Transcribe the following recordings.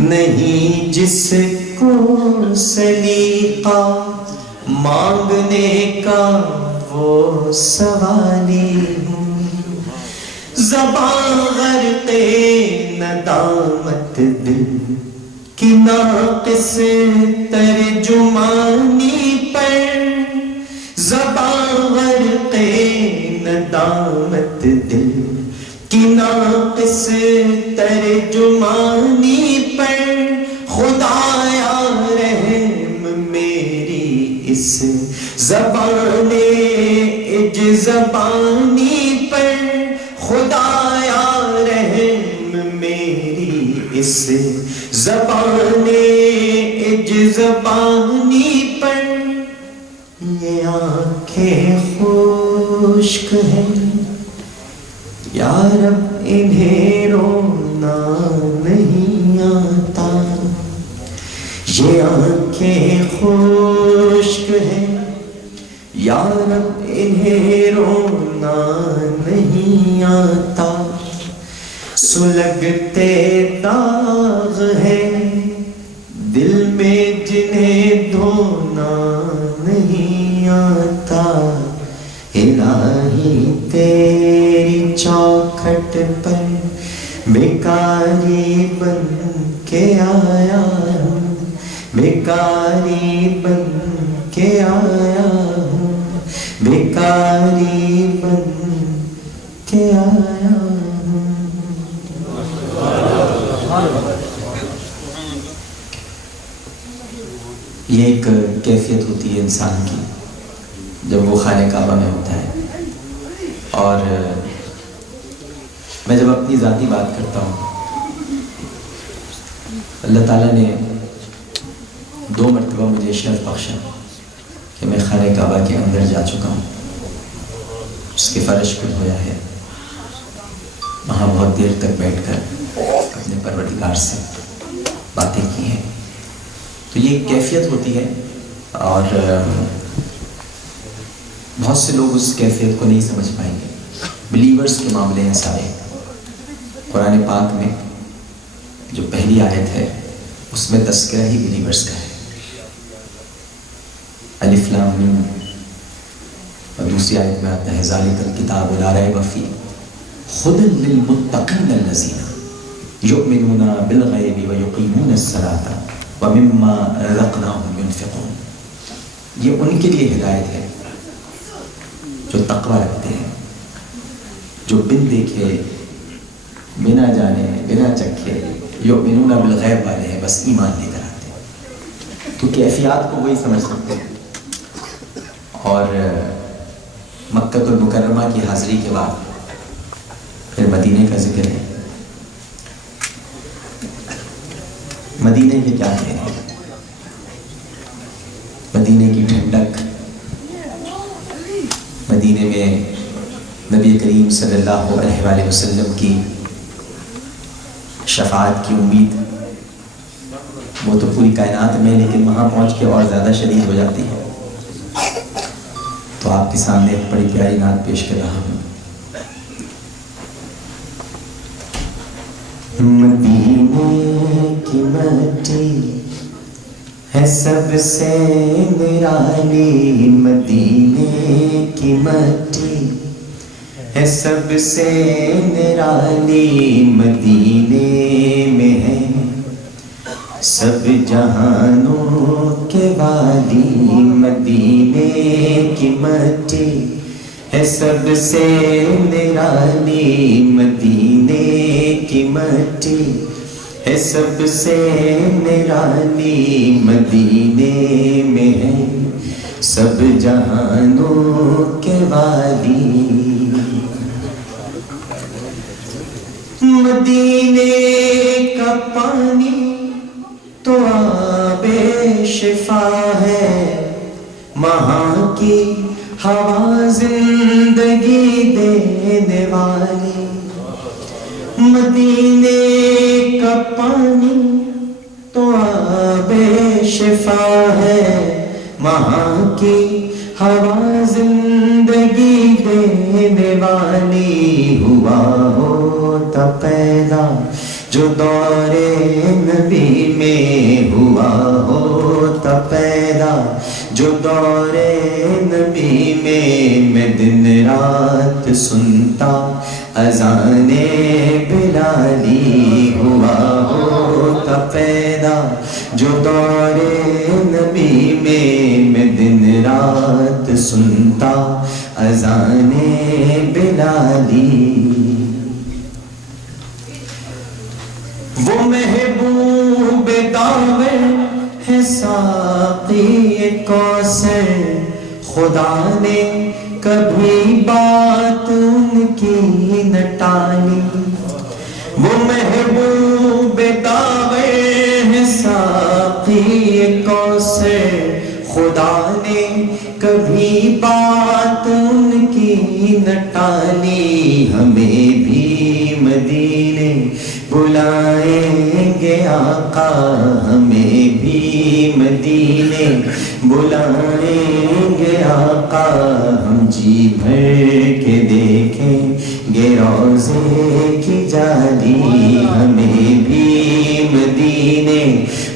نہیں جس کو سلیقہ مانگنے کا وہ سوالی ہوں، زباں غرق ندامت دل کی ناقص ترجمانی پر، زباں غرق ندامت دل کی ناقص ترجمانی پر، خدایا رحم میری اس زبان اج زبانی پر، خدایا رحم میری اس زبان اج زبانی پر، یہ آنکھیں خشک ہیں یا رب انہیں رونا نہیں آتا، یہ آنکھیں خشک ہیں یا رب انہیں رونا نہیں آتا، سلگتے داغ ہیں دل میں جنہیں دھونا نہیں آتا، الہی تیری چوکھٹ پر بھکاری بن کے آیا ہوں، بھکاری بن کے آیا ہوں، بھکاری بن کے آیا ہوں۔ یہ ایک کیفیت ہوتی ہے انسان کی جب وہ خانہ کعبہ میں ہوتا ہے، اور میں جب اپنی ذاتی بات کرتا ہوں، اللہ تعالیٰ نے 2 مرتبہ مجھے شرف بخشا کہ میں خانہ کعبہ کے اندر جا چکا ہوں، اس کے فرش پر ہویا ہے، وہاں بہت دیر تک بیٹھ کر اپنے پروردگار سے باتیں کی ہیں، تو یہ ایک کیفیت ہوتی ہے، اور بہت سے لوگ اس کیفیت کو نہیں سمجھ پائیں گے۔ بلیورز کے معاملے ہیں سارے، قرآن پاک میں جو پہلی آیت ہے اس میں تذکرہ ہی بلیورز کا ہے، الف لام میم، اور دوسری آیت میں آتا ہے ذالک الکتاب لا ریب فیہ ھدی للمتقین الذین یؤمنون بالغیب ویقیمون الصلاۃ ومما رزقناہم ینفقون، یہ ان کے لیے ہدایت ہے جو تقوی رکھتے ہیں، جو بن دیکھے بنا جانے بنا چکھے یؤمنون بالغیب والے ہیں، بس ایمان لے کر آتے ہیں، تو کیفیات کو وہی سمجھ سکتے ہیں۔ اور مکہ المکرمہ کی حاضری کے بعد پھر مدینے کا ذکر ہے۔ مدینے کے کیا کہنے ہیں، مدینے کی ٹھنڈک، مدینے میں نبی کریم صلی اللہ علیہ وآلہ وسلم کی شفاعت کی امید، وہ تو پوری کائنات میں، لیکن وہاں پہنچ کے اور زیادہ شدید ہو جاتی ہے۔ تو آپ کے سامنے ایک بڑی پیاری نعت پیش کر رہا ہوں۔ مدینے کی مٹی ہے سب سے نرالی، مدینے کی مٹی ہے سب سے نرالی، مدینے میں ہے سب جہانوں کے والی، مدینے کی مٹی ہے سب سے نرالی، مدینے کی مٹی ہے سب سے نرالی، مدینے میں ہے سب جہانوں کے والی، مدینے کا پانی تو آب شفا ہے، وہاں کی ہوا زندگی دینے والی، مدینے کا پانی تو آب شفا ہے، وہاں کی ہوا زندگی دینے والی، ہوا ہوتا پیدا جو دور نبی میں ہوا ہوتا پیدا، جو دور نبی میں دن رات سنتا اذان بلالی، ہوا ہوتا پیدا جو دور نبی میں دن رات سنتا اذان بلالی۔ وہ محبوب داور ہے ساقی کوثر، خدا نے کبھی بات ان کی نہ ٹالی۔ وہ محبوب داور ہے ساقی کوثر، خدا نے کبھی بات ان کی نہ ٹالی۔ ہمیں بھی مدینے بلائیں گے آقا، ہمیں بھی مدینے بلائیں گے آقا، ہم جی بھر کے دیکھیں گے روضے کی جالی۔ ہمیں بھی مدینے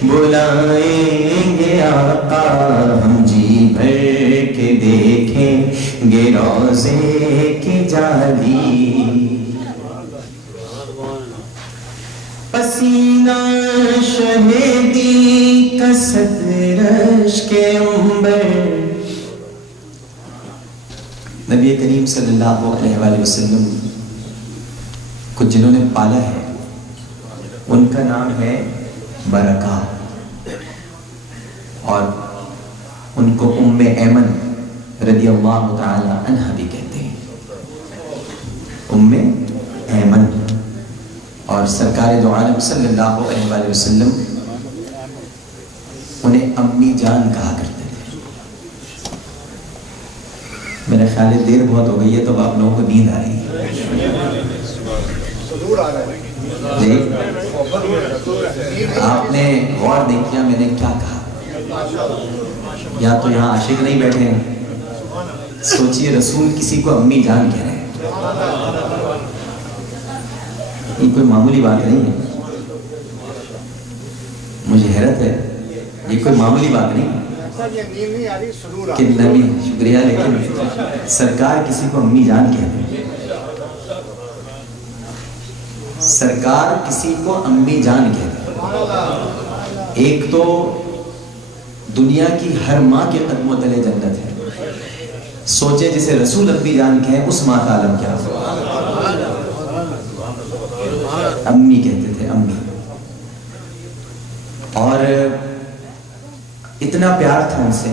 بلائیں گے آقا، ہم جی بھر کے دیکھیں گے روضے کی جالی۔ پسینہ شہیدی کا صدرش کے عنبر، نبی کریم صلی اللہ علیہ وآلہ وسلم کو جنہوں نے پالا ہے ان کا نام ہے برکہ، اور ان کو ام ایمن رضی اللہ تعالی عنہ بھی کہتے ہیں، ام ایمن۔ اور سرکار دو عالم صلی اللہ علیہ وآلہ وسلم انہیں امی جان کہا کرتے تھے۔ میرا خیال ہے دیر بہت ہو گئی ہے تو آپ لوگوں کو نیند آ رہی ہے جی؟ آپ نے غور نہیں کیا میں نے کیا کہا؟ یا تو یہاں عاشق نہیں بیٹھے ہیں، سوچئے رسول کسی کو امی جان کہہ رہے ہیں، یہ کوئی معمولی بات نہیں ہے، مجھے حیرت ہے، یہ کوئی معمولی بات نہیں کہ نبی، شکریہ، لیکن سرکار کسی کو امی جان کہتے ہیں، سرکار کسی کو امی جان کہتے ہیں۔ ایک تو دنیا کی ہر ماں کے قدموں تلے جنت ہے، سوچے جسے رسول امی جان کہیں اس ماں کا عالم کیا ہو۔ امی کہتے تھے، امی، اور اتنا پیار تھا ان سے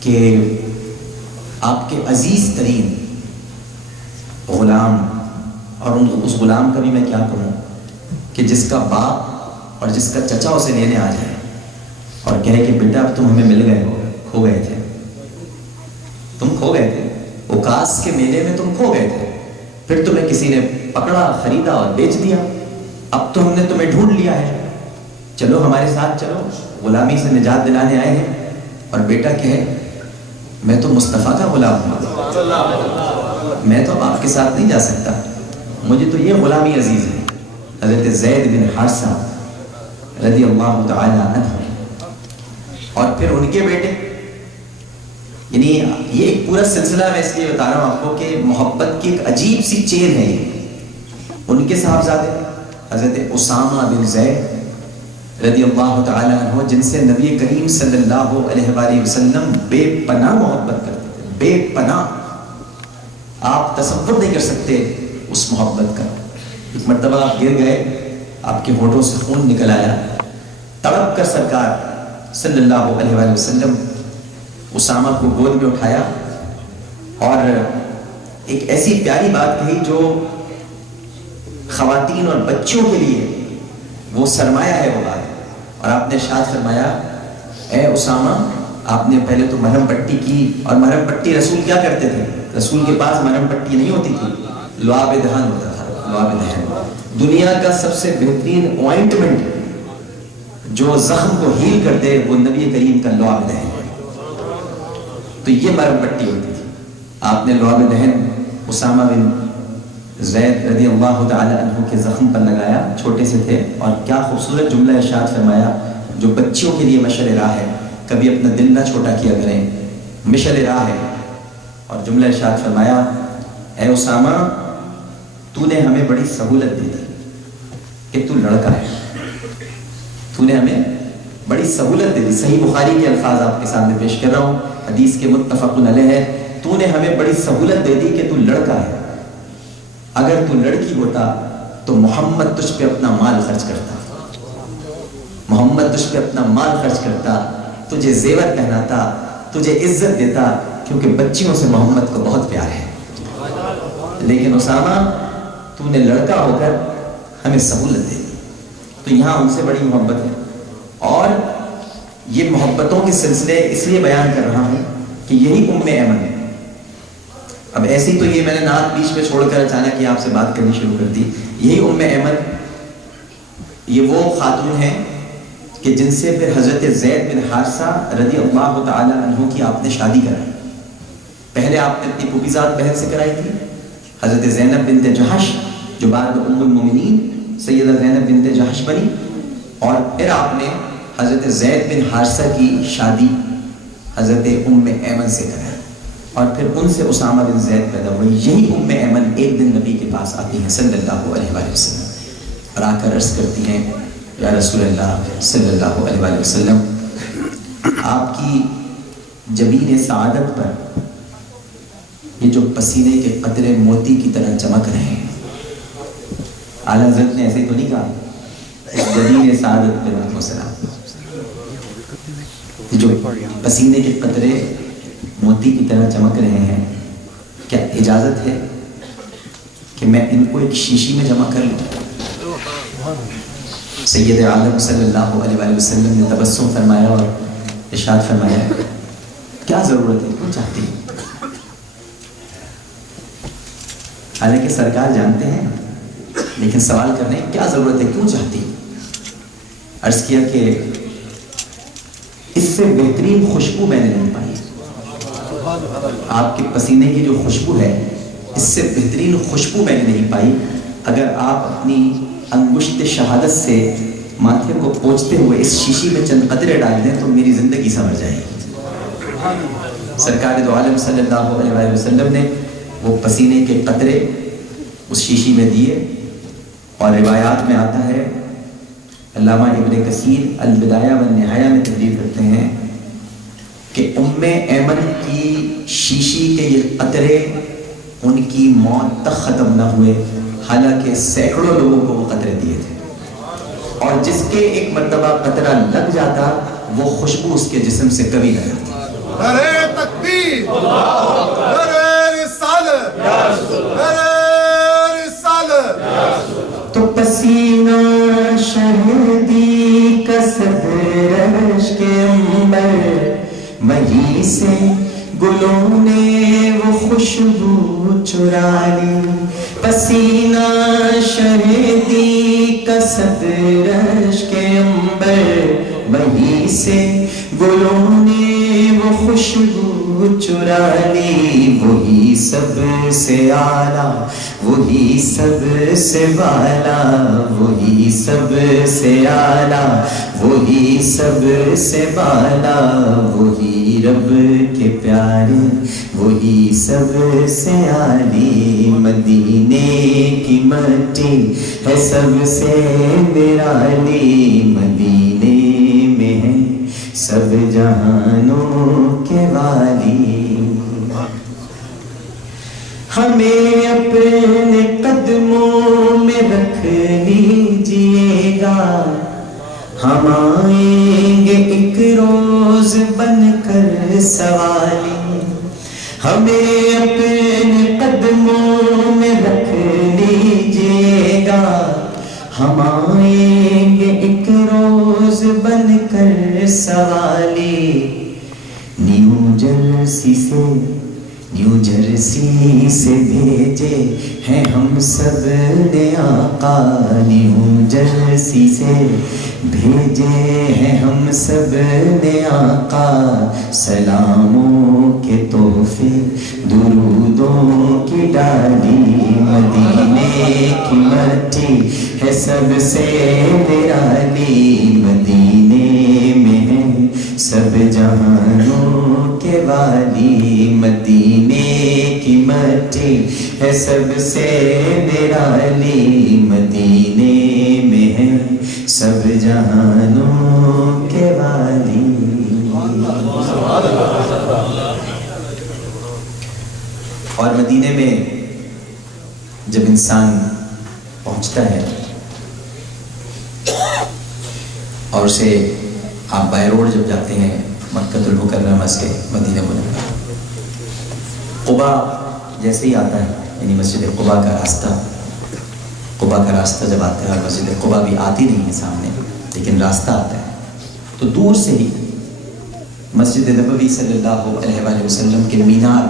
کہ آپ کے عزیز ترین غلام، اور اس غلام کا بھی میں کیا کہوں کہ جس کا باپ اور جس کا چچا اسے لینے آ جائے اور کہے کہ بیٹا اب تم ہمیں مل گئے ہو، کھو گئے تھے، تم کھو گئے تھے، اوکاس کے میلے میں تم کھو گئے تھے، پھر تمہیں کسی نے پکڑا، خریدا اور بیچ دیا، اب تو ہم نے تمہیں ڈھونڈ لیا ہے، چلو ہمارے ساتھ چلو، غلامی سے نجات دلانے آئے ہیں۔ اور بیٹا کہے میں تو مصطفیٰ کا غلام ہوں، میں تو آپ کے ساتھ نہیں جا سکتا، مجھے تو یہ غلامی عزیز ہے۔ حضرت زید بن حارثہ رضی اللہ تعالی عنہ، اور پھر ان کے بیٹے، یعنی یہ ایک پورا سلسلہ میں اس لیے بتا رہا ہوں آپ کو کہ محبت کی ایک عجیب سی چین ہے یہ۔ ان کے صاحبزادے حضرت اسامہ بن زید رضی اللہ تعالی عنہ، جن سے نبی کریم صلی اللہ علیہ وآلہ وسلم بے پناہ محبت کرتے تھے، بے پناہ، آپ تصور نہیں کر سکتے اس محبت کا۔ ایک مرتبہ آپ گر گئے، آپ کے ہونٹوں سے خون نکل آیا، تڑپ کر سرکار صلی اللہ علیہ وآلہ وسلم اسامہ کو گود میں اٹھایا اور ایک ایسی پیاری بات کہی جو خواتین اور بچوں کے لیے وہ سرمایہ ہے وہ بات، اور آپ نے ارشاد فرمایا اے اسامہ، آپ نے پہلے تو مرہم پٹی کی، اور مرہم پٹی رسول کیا کرتے تھے؟ رسول کے پاس مرہم پٹی نہیں ہوتی تھی، لعاب دہن ہوتا تھا، لعاب دہن، دنیا کا سب سے بہترین اوائنٹمنٹ جو زخم کو ہیل کر دے وہ نبی کریم کا لعاب دہن، تو یہ مرہم پٹی ہوتی تھی۔ آپ نے لعاب دہن اسامہ بن زید رضی اللہ تعالی عنہ کے زخم پر لگایا، چھوٹے سے تھے، اور کیا خوبصورت جملہ ارشاد فرمایا جو بچیوں کے لیے مشعل راہ ہے، کبھی اپنا دل نہ چھوٹا کیا کریں، مشعل راہ ہے۔ اور جملہ ارشاد فرمایا، اے اسامہ تو نے ہمیں بڑی سہولت دے دی کہ تو لڑکا ہے، تو نے ہمیں بڑی سہولت دے دی۔ صحیح بخاری کے الفاظ آپ کے سامنے پیش کر رہا ہوں، حدیث کے متفق علیہ ہے، تو نے ہمیں بڑی سہولت دے دی کہ تو لڑکا ہے، اگر تو لڑکی ہوتا تو محمد تجھ پہ اپنا مال خرچ کرتا، محمد تجھ پہ اپنا مال خرچ کرتا، تجھے زیور پہناتا، تجھے عزت دیتا، کیونکہ بچیوں سے محمد کو بہت پیار ہے۔ لیکن اسامہ تو نے لڑکا ہو کر ہمیں سہولت دے دی، تو یہاں ان سے بڑی محبت ہے۔ اور یہ محبتوں کے سلسلے اس لیے بیان کر رہا ہوں کہ یہی ام ایمن ہے۔ اب ایسی تو یہ میں نے نعت بیچ میں چھوڑ کر اچانک یہ آپ سے بات کرنی شروع کر دی۔ یہی ام ایمن یہ وہ خاتون ہے کہ جن سے پھر حضرت زید بن حارثہ رضی اللہ تعالی عنہ کی آپ نے شادی کرائی۔ پہلے آپ نے اپنی پھوپھیزاد بہن سے کرائی تھی، حضرت زینب بنت جحش، جو بعد میں ام المومنین سیدہ زینب بنت جحش بنی، اور پھر آپ نے حضرت زید بن حارثہ کی شادی حضرت ام ایمن سے کرائی، اور پھر ان سے اسامہ بن زید پیدا ہوئی۔ یہی ام ایمن ایک دن نبی کے پاس آتی ہیں صلی اللہ علیہ وآلہ وسلم، اور آ کر عرض کرتی ہیں، یا رسول اللہ صلی اللہ علیہ وآلہ وسلم، آپ کی جبین سعادت پر یہ جو پسینے کے قطرے موتی کی طرح چمک رہے ہیں۔ اعلیٰ حضرت نے ایسے ہی تو نہیں کہا، جبین سعادت پر رحمۃ السلام، جو پسینے کے قطرے موتی کی طرح چمک رہے ہیں، کیا اجازت ہے کہ میں ان کو ایک شیشی میں جمع کر لوں؟ سید عالم صلی اللہ علیہ وآلہ وسلم نے تبسم فرمایا اور ارشاد فرمایا، کیا ضرورت ہے، کیوں چاہتی ہیں؟ حالانکہ سرکار جانتے ہیں، لیکن سوال کرنے کیا ضرورت ہے، کیوں چاہتی؟ عرض کیا کہ اس سے بہترین خوشبو میں نے نہیں پائی، آپ کے پسینے کی جو خوشبو ہے اس سے بہترین خوشبو میں نے نہیں پائی۔ اگر آپ اپنی انگشت شہادت سے ماتھے کو پوچھتے ہوئے اس شیشی میں چند قطرے ڈال دیں تو میری زندگی سمجھ جائے گی۔ سرکار دو عالم صلی اللہ علیہ وآلہ وسلم نے وہ پسینے کے قطرے اس شیشی میں دیے، اور روایات میں آتا ہے، علامہ ابن کثیر البدایہ والنہایہ میں تحریر کرتے ہیں کہ ام ایمن کی شیشی کے یہ قطرے ان کی موت تک ختم نہ ہوئے، حالانکہ سینکڑوں لوگوں کو وہ قطرے دیے تھے، اور جس کے ایک مرتبہ قطرہ لگ جاتا وہ خوشبو اس کے جسم سے کبھی نہ جاتی۔ نعرہ تکبیر، نعرہ رسالت، نعرہ رسالت۔ تو پسینہ شہدی کا صدرش کے انبر، وہیں سے گلوں نے وہ خوشبو چرا لی۔ پسینہ شہدی کا صدرش کے انبر، وہیں سے گلوں نے وہ خوشبو چرا لی۔ وہی سب سے اعلیٰ، وہی سب سے بالا، وہی سب سے اعلیٰ، وہی سب سے بالا، وہی رب کے پیارے، وہی سب سے عالی۔ مدینے کی مٹی ہے سب سے نرالی، مدینے میں ہے سب جہانوں کے والی۔ ہمیں اپنے قدموں میں رکھ لیجئے گا، ہم آئیں گے ایک روز بن کر سوالی۔ ہمیں اپنے قدموں میں رکھ لیجئے گا، ہم آئیں گے ایک روز بن کر سوالی۔ نیو جرسی سے نیو جرسی سے بھیجے ہیں ہم سب نے آقا، نیو جرسی سے بھیجے ہیں ہم سب نے آقا، سلاموں کے تحفے درودوں کی ڈالی، مدینے کی مٹی ہے سب سے نرالی، مدینے میں ہے سب جہانوں کے والی، مدینے کی مٹی ہے سب سے نرالی، مدینے میں ہے سب جہانوں کے والی۔ اور مدینے میں جب انسان پہنچتا ہے اور اسے آپ بائی روڈ جب جاتے ہیں مکہ المکرمہ سے مدینہ منورہ، قبا جیسے ہی آتا ہے، یعنی مسجد قبا کا راستہ، قبا کا راستہ جب آتا ہے، اور مسجد قبا بھی آتی نہیں ہے سامنے لیکن راستہ آتا ہے، تو دور سے ہی مسجد نبوی صلی اللہ علیہ وآلہ وسلم کے مینار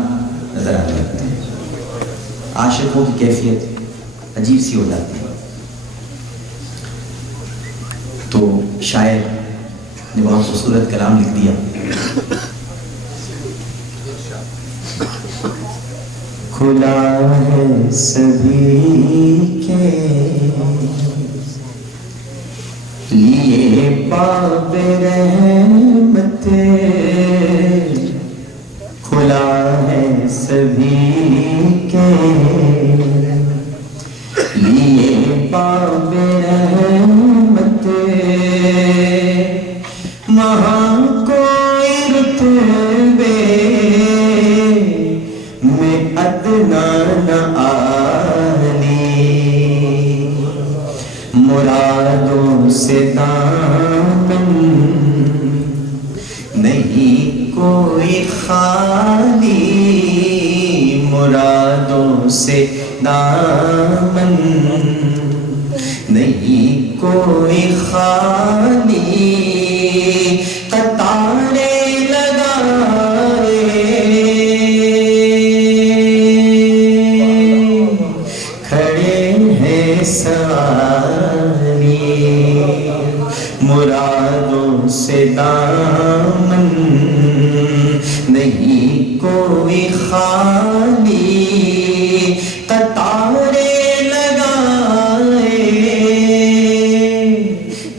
نظر آنے لگتے ہیں۔ عاشقوں کی کیفیت عجیب سی ہو جاتی ہے۔ تو شاعر نے بہت خوبصورت کلام لکھ دیا، کھلا ہے سبھی کے لیے باب رحمت، کھلا ہے سبھی کے لیے باب رحمت، وہاں کوئی رتبے میں ادنا نہ آلی، مرادوں سے دامن نہیں کوئی خالی، مرادوں سے دامن نہیں کوئی خالی، قطارے لگائے کھڑے ہیں سوالی، مرادوں سے دامن نہیں کوئی خالی، قطارے لگائے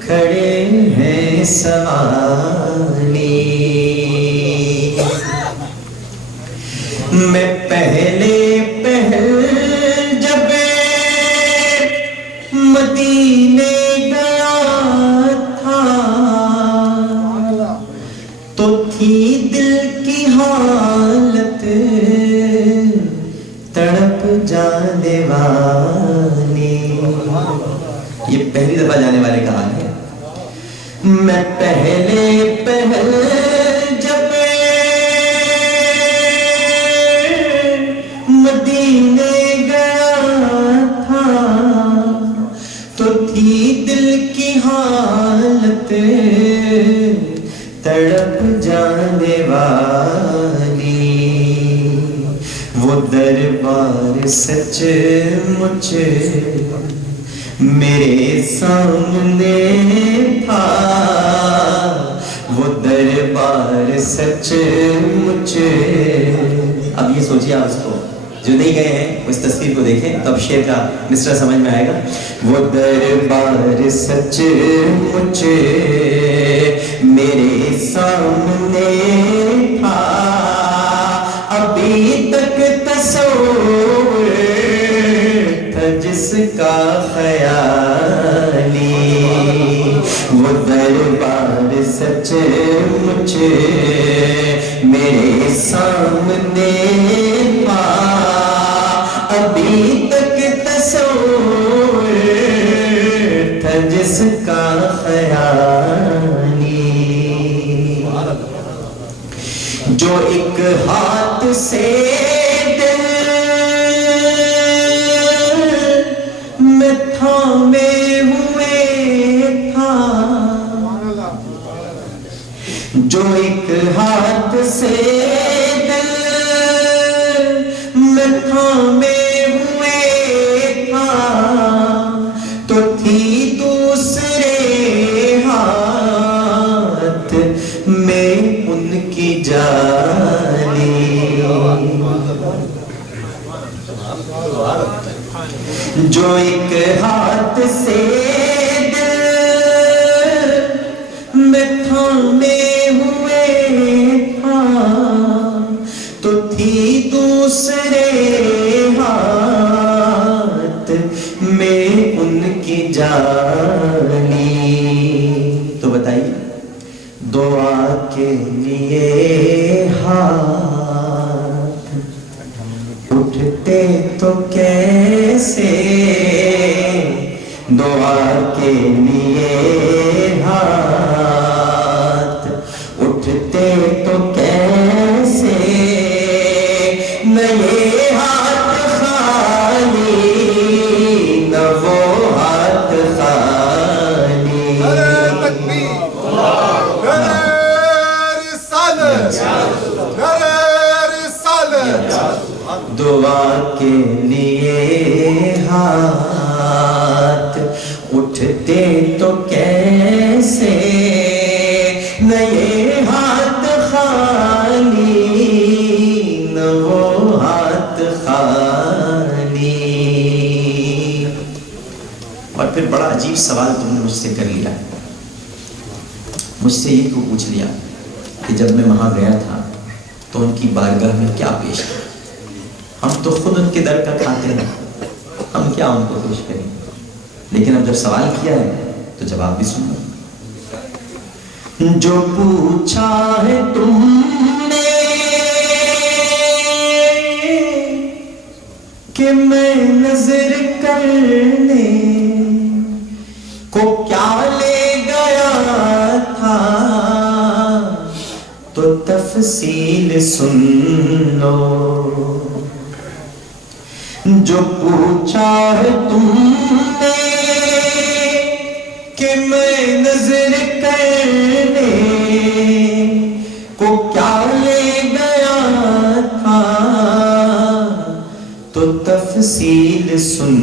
کھڑے ہیں سوالی۔ میں پہلے جب مدینے گیا تھا تو تھی دل کی حالت تڑپ جانے والی، یہ پہلی دفعہ جانے والے کا حال ہے۔ میں پہلے جب مدینے گیا تھا تو تھی دل کی حالت تڑپ جانے والی، وہ دربار سچ مچ میرے سامنے تھا، وہ دربار سچ مچ۔ اب یہ سوچیے آپ اس کو، جو نہیں گئے ہیں اس تصویر کو دیکھیں تو اب شعر کا مصرع سمجھ میں آئے گا۔ وہ دربار سچ مچ میرے سامنے تھا، ابھی تک تصور تھا جس کا خیالی، وہ دربار سچ مچ میرے سامنے تھا، ابھی تک تصور تھا جس کا خیالی، جو ایک ہاتھ سے دل میں تھامے ہوئے تھا، جو ایک ہاتھ سے دل تھامے ہوئے تھا تو تھی دوسرے ہاتھ میں ان کی جالی. جو ایک ہاتھ سے دل میں تھامے ہوئے تھا تو تھی دوسرے ہاتھ میں ان کی جالی. تو بتائیے دعا کے لیے ہاتھ اٹھتے تو کیسے, دعا کے لیے ہاتھ اٹھتے تو کیسے, نہ یہ ہاتھ خالی نہ وہ ہاتھ خالی. نعرہ تکبیر, نعرہ رسالت, نعرہ رسالت. دعا کے لیے ہاتھ اٹھتے تو کیسے, نہ یہ ہاتھ خالی نہ وہ ہاتھ خالی. اور پھر بڑا عجیب سوال تم نے مجھ سے کر لیا, مجھ سے یہ کیوں پوچھ لیا کہ جب میں وہاں گیا تھا تو ان کی بارگاہ میں کیا پیش کیا. ہم تو خود ان کے در کا کھاتے ہیں, ہم کیا ان کو پیش کریں. لیکن اب جب سوال کیا ہے تو جواب بھی سنو. جو پوچھا ہے تم نے کہ میں نظر کرنے کو کیا لے گیا تھا تو تفصیل سن لو. جو پوچھا ہے تم نے کہ میں نظر کرنے کو کیا لے گیا تھا تو تفصیل سن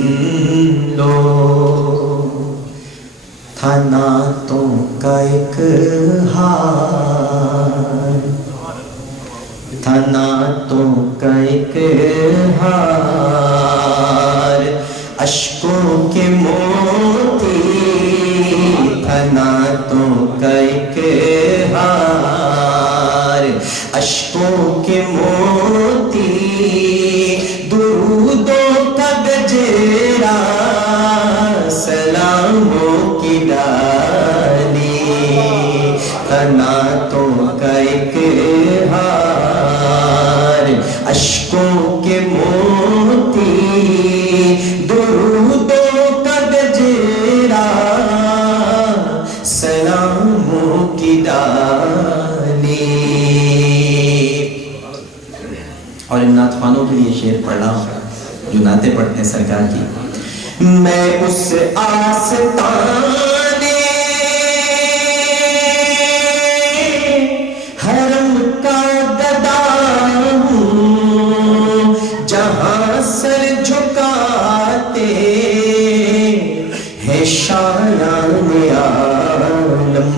لو. تھا نعتوں کا ایک ہار, تھا نعتوں کا ایک ہار, اشکوں کے موتی, تھا نعتوں کا ایک ہار, اشکوں کے موتی, درودوں کا گجرا, سلاموں کی ڈالی. تھا نعتوں کا ایک ہار, اشکوں کے موتی, درودوں کا گجرا, سلاموں کی ڈالی. اور ان نعت خوانوں کے لیے شعر پڑھ رہا ہوں جو نعتیں پڑھتے ہیں سرکار کی. میں اس آستانے حرم کا گدا ہوں جہاں سر جھکاتے ہیں شایان عالم.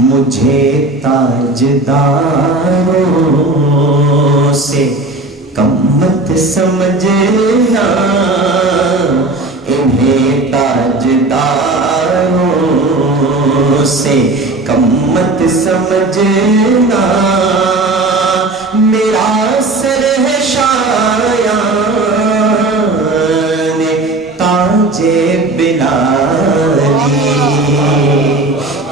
مجھے تاجداروں سے کم مت سمجھنا, انہیں تاجداروں سے کم مت سمجھنا. میرا سر ہے شایان تاج بلالی,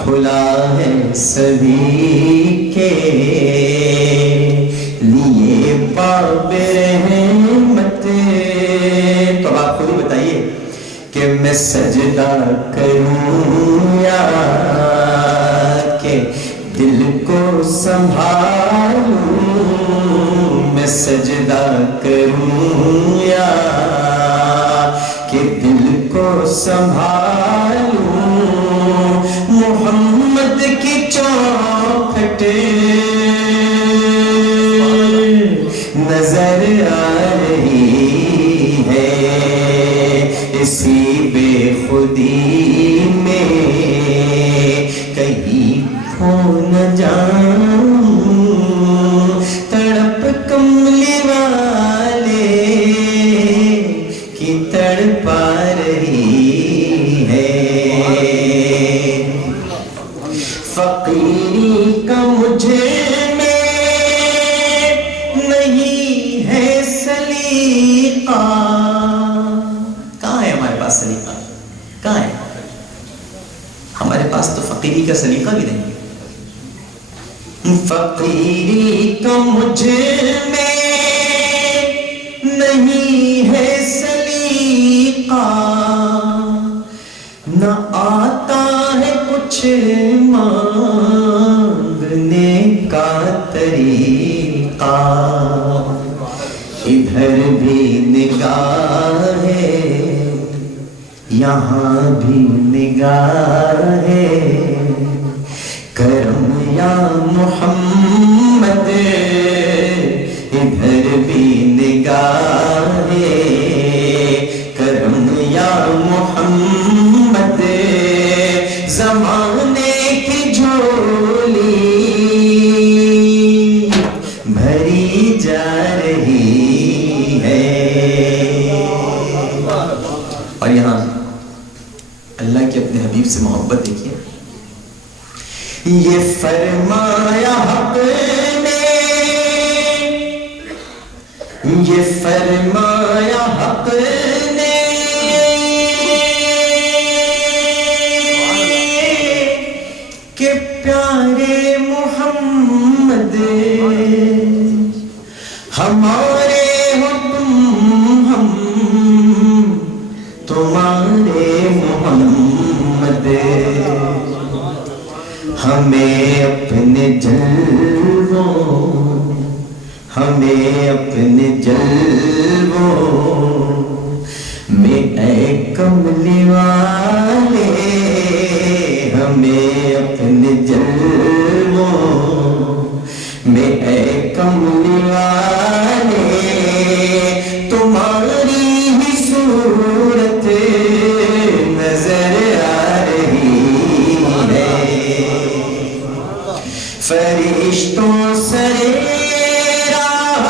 کھلا ہے سبھی کے لیے باب رحمت. تو آپ خود ہی بتائیے کہ میں سجدہ کروں یا کہ دل کو سنبھالوں, میں سجدہ کروں یا کہ دل کو سنبھالوں. محمد کی چوکھٹ نظر آ رہی ہے، اسی بے خودی میں کہیں کھو نہ جاؤں، تڑپ کملی والے کی تڑپا رہی ہے، فقیری کا مجھے سلیقہ کہاں ہے؟ ہمارے پاس تو فقیری کا سلیقہ بھی نہیں، فقیری کا مجھے میں نہیں ہے سلیقہ، نہ آتا ہے کچھ مانگنے کا طریقہ، ادھر بھی نگاہ ہے یہاں بھی نگاہ ہے، کرم یا محمد ادھر بھی نگاہ ہے، کرم یا محمد، زمانے کی جھولی بھری جا رہی ہے۔ اور یہاں اللہ کے اپنے حبیب سے محبت دیکھیے، یہ فرمایا حق نے، یہ فرمایا حق نے کہ پیارے محمد ہمارے ہو تم، ہم تمہارے محمد، ہمیں اپنے جلووں، ہمیں اپنے جلووں میں اے کملی والے، ہمیں اپنے جلووں میں اے کملی والے، تمہاری ہی صورت نظر آ رہی ہے، فرشتوں سرے راہ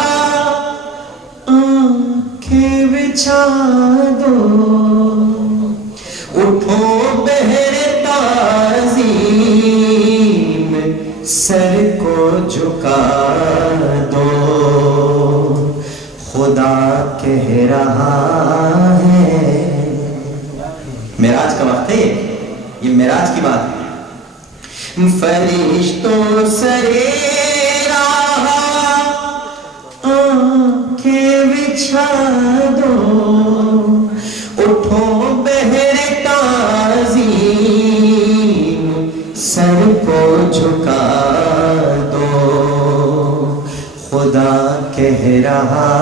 آنکھیں بچھا دو، اٹھو بہر تعظیم سر کو جھکا دو، خدا کہہ رہا ہے، معراج کا وقت ہے یہ معراج کی بات ہے، فرشتوں سرے راہ آنکھیں بچھا دو، اٹھو بہر تعظیم سر کو جھکا دو، خدا کہہ رہا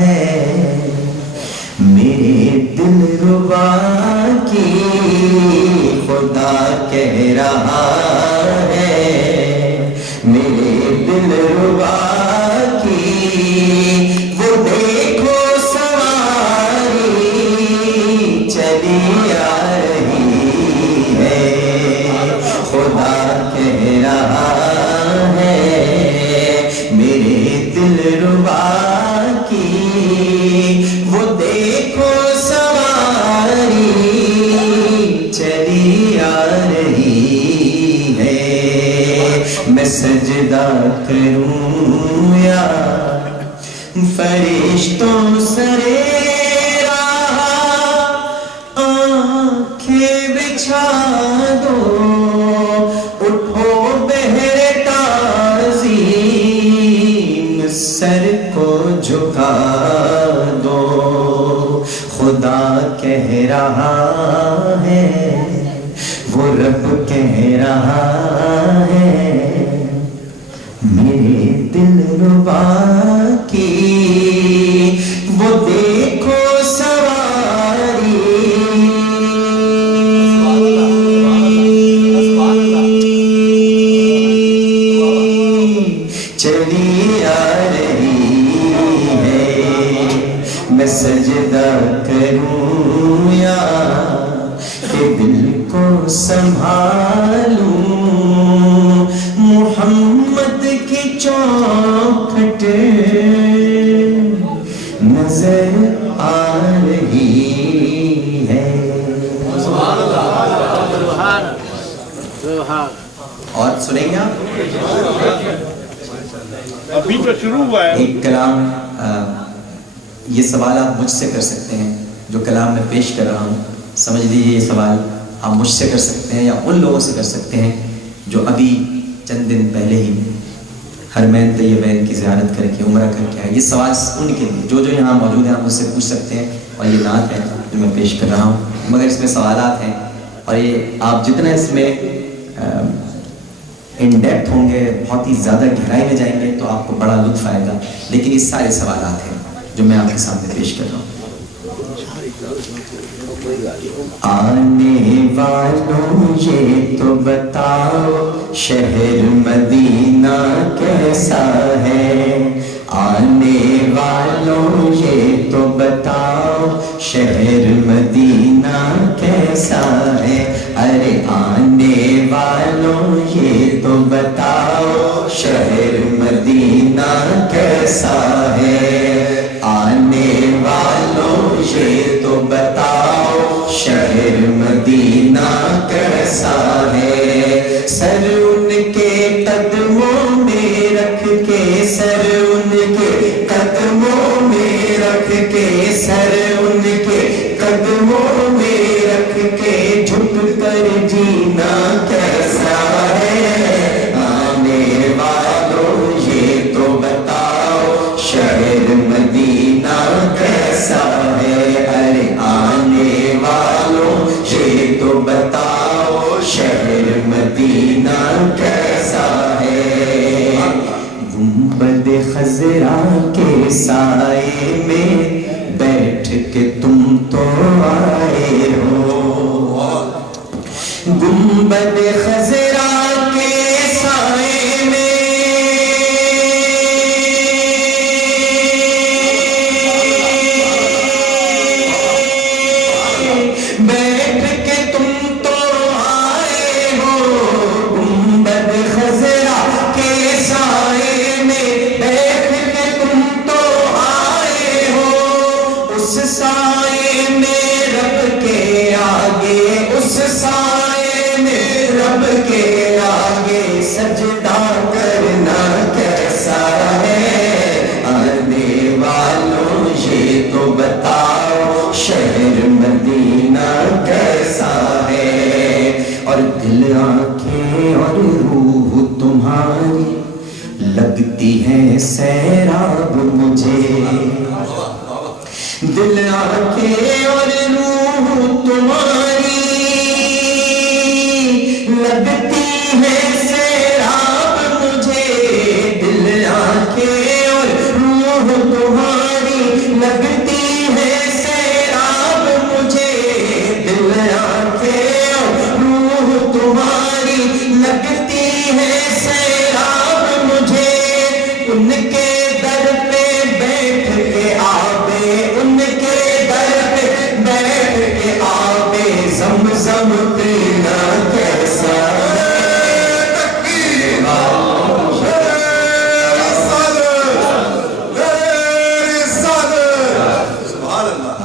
ہے میرے دل ربا کی، خدا کہہ رہا ہے میرے دل ربا کی، وہ دیکھو سواری چلی آ رہی ہے، خدا کہہ رہا ہے میرے دل ربا کی، وہ دیکھو سواری چلی آ رہی ہے، میں سجدہ کروں یا فرشتوں سرے راہ آنکھیں بچھا دو، اٹھو بہر تعظیم سر کو جھکا دو، خدا کہہ رہا ہے وہ رب کہہ رہا ہے میرے دل ربا کی، وہ دیکھو سواری چلی آ رہی والوں محمد کی چوکھٹ نظر آ رہی ہے. اور سنیں گے آپ ابھی تو شروع ہوا ہے. ایک کلام، یہ سوال آپ مجھ سے کر سکتے ہیں جو کلام میں پیش کر رہا ہوں. سمجھ لیجیے یہ سوال آپ مجھ سے کر سکتے ہیں یا ان لوگوں سے کر سکتے ہیں جو ابھی چند دن پہلے ہی حرمین طیبین کی زیارت کر کے عمرہ کر کے آئے. یہ سوال ان کے لیے جو یہاں موجود ہیں آپ مجھ سے پوچھ سکتے ہیں. اور یہ نعت ہے جو میں پیش کر رہا ہوں، مگر اس میں سوالات ہیں اور یہ آپ جتنا اس میں ان ڈیپتھ ہوں گے، بہت ہی زیادہ گہرائی میں جائیں گے تو آپ کو بڑا لطف آئے گا. لیکن یہ سارے سوالات ہیں جو میں آپ کے سامنے پیش کر رہا ہوں. آنے والوں یہ تو بتاؤ شہر مدینہ کیسا ہے. آنے والوں یہ تو بتاؤ شہر مدینہ کیسا ہے. ارے آنے والوں یہ تو بتاؤ شہر مدینہ کیسا ہے. آنے والوں یہ تو بتاؤ شہر مدینہ کیسا ہے. سر ان کے قدموں میں رکھ کے، سر ان کے قدموں میں رکھ کے، سر ان کے قدموں میں رکھ کے جھک کر جینا کیسا ہے. آنے والوں یہ تو بتاؤ شہر مدینہ کیسا ہے. ارے آنے والوں یہ تو بتاؤ شہر مدینہ کیسا ہے. گنبد خضرا کے سائے میں بیٹھ کے تم تو آئے ہو. گنبد خضرا کے سائے میں بیٹھ کے تم تو آئے ہو. گنبد خضرا کے سائے میں بیٹھ کے تم تو آئے ہو. اس سائے میں رب کے آگے، اس سائے میں رب کے آگے سجدہ کرنا کیسا ہے. آنے والوں یہ تو بتاؤ شہر مدینہ کیسا ہے. اور دل، آنکھیں اور روح تمہاری لگتی ہے سیراب مجھے. دل، آنکھیں اور روح تمہاری لگتی ہے سیراب مجھے. دل، آنکھیں اور روح تمہاری لگتی ہے سیراب مجھے. دل، آنکھیں اور روح تمہاری لگتی ہے سیراب مجھے. ان کے در پہ بیٹھ کے آبے، ان کے در پہ بیٹھ کے آبے زمزم پینا کیسا ہے.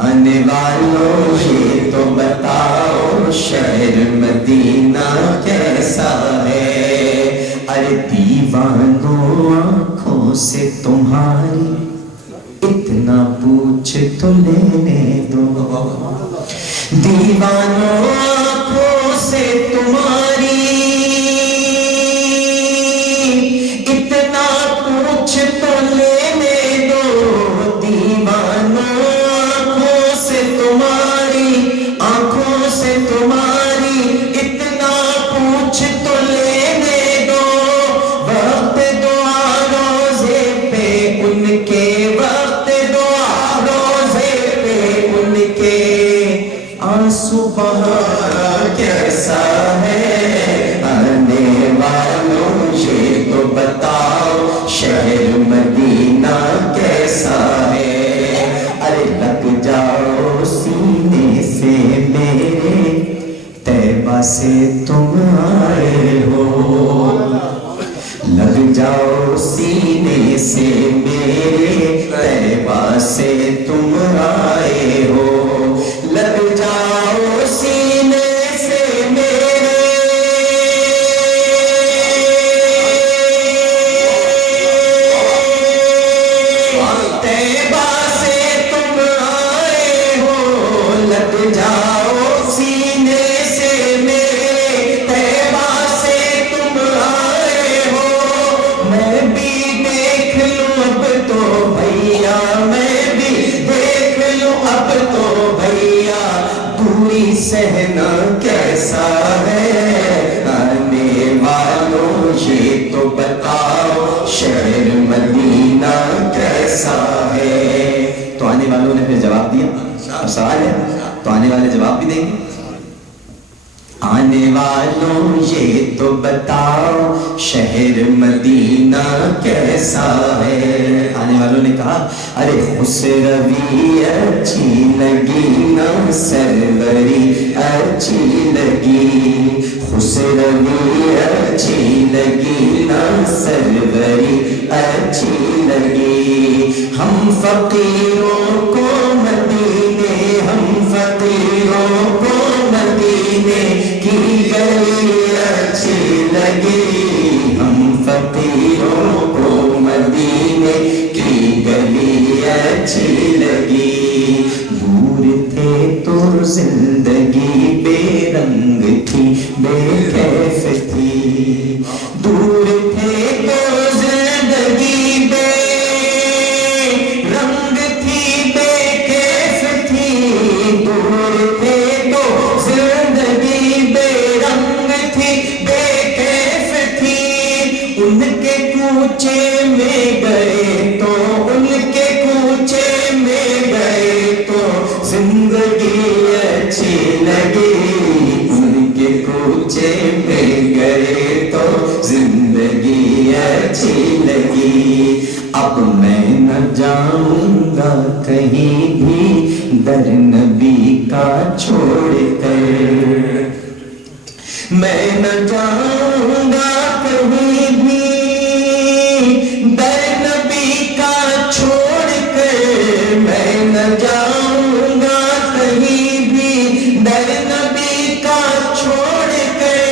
آنے والوں یہ تو بتاؤ شہر مدینہ کیسا ہے. ارے دیوانوں آنکھوں سے تمہاری اتنا پوچھ تو لینے دو. دیوانوں آنکھوں سے تمہاری اتنا پوچھ تو لینے دو. دیوانوں آنکھوں سے تمہاری، آنکھوں سے تمہاری اتنا پوچھ تو لینے دو. وقت دعا روزے پہ ان کے، وقت دعا روزے پہ ان کے آنسو بہا اب سوال ہے تو آنے والے جواب بھی دیں گے. آنے والوں یہ تو بتاؤ شہر مدینہ کیسا ہے. آنے والوں نے کہا ارے خسروی اچھی لگی نا سروری اچھی لگی, خسروی اچھی لگی نا سروری اچھی لگی. ہم فقیروں کو مدینے, ہم فقیروں کو مدینے کی گلی اچھی لگی, ہم فقیروں کو مدینے کی گلی اچھی لگی. دور تھے تو زندگی بے رنگ تھی بے کیف تھی, دور تھے تو زندگی بے رنگ تھی بے کیف تھی, دور تھے تو زندگی بے رنگ تھی بے کیف تھی. ان کے کوچے میں گئے تو, ان کے کوچے میں گئے تو زندگی اچھی لگی, ان کے کوچے میں گئے تو زندگی اچھی لگی. اب میں نہ جاؤں گا کہیں بھی در نبی کا چھوڑ کر, میں نہ جاؤں گا کہیں بھی در نبی کا چھوڑ کر, میں نہ جاؤں گا کہیں بھی در نبی کا چھوڑ کر.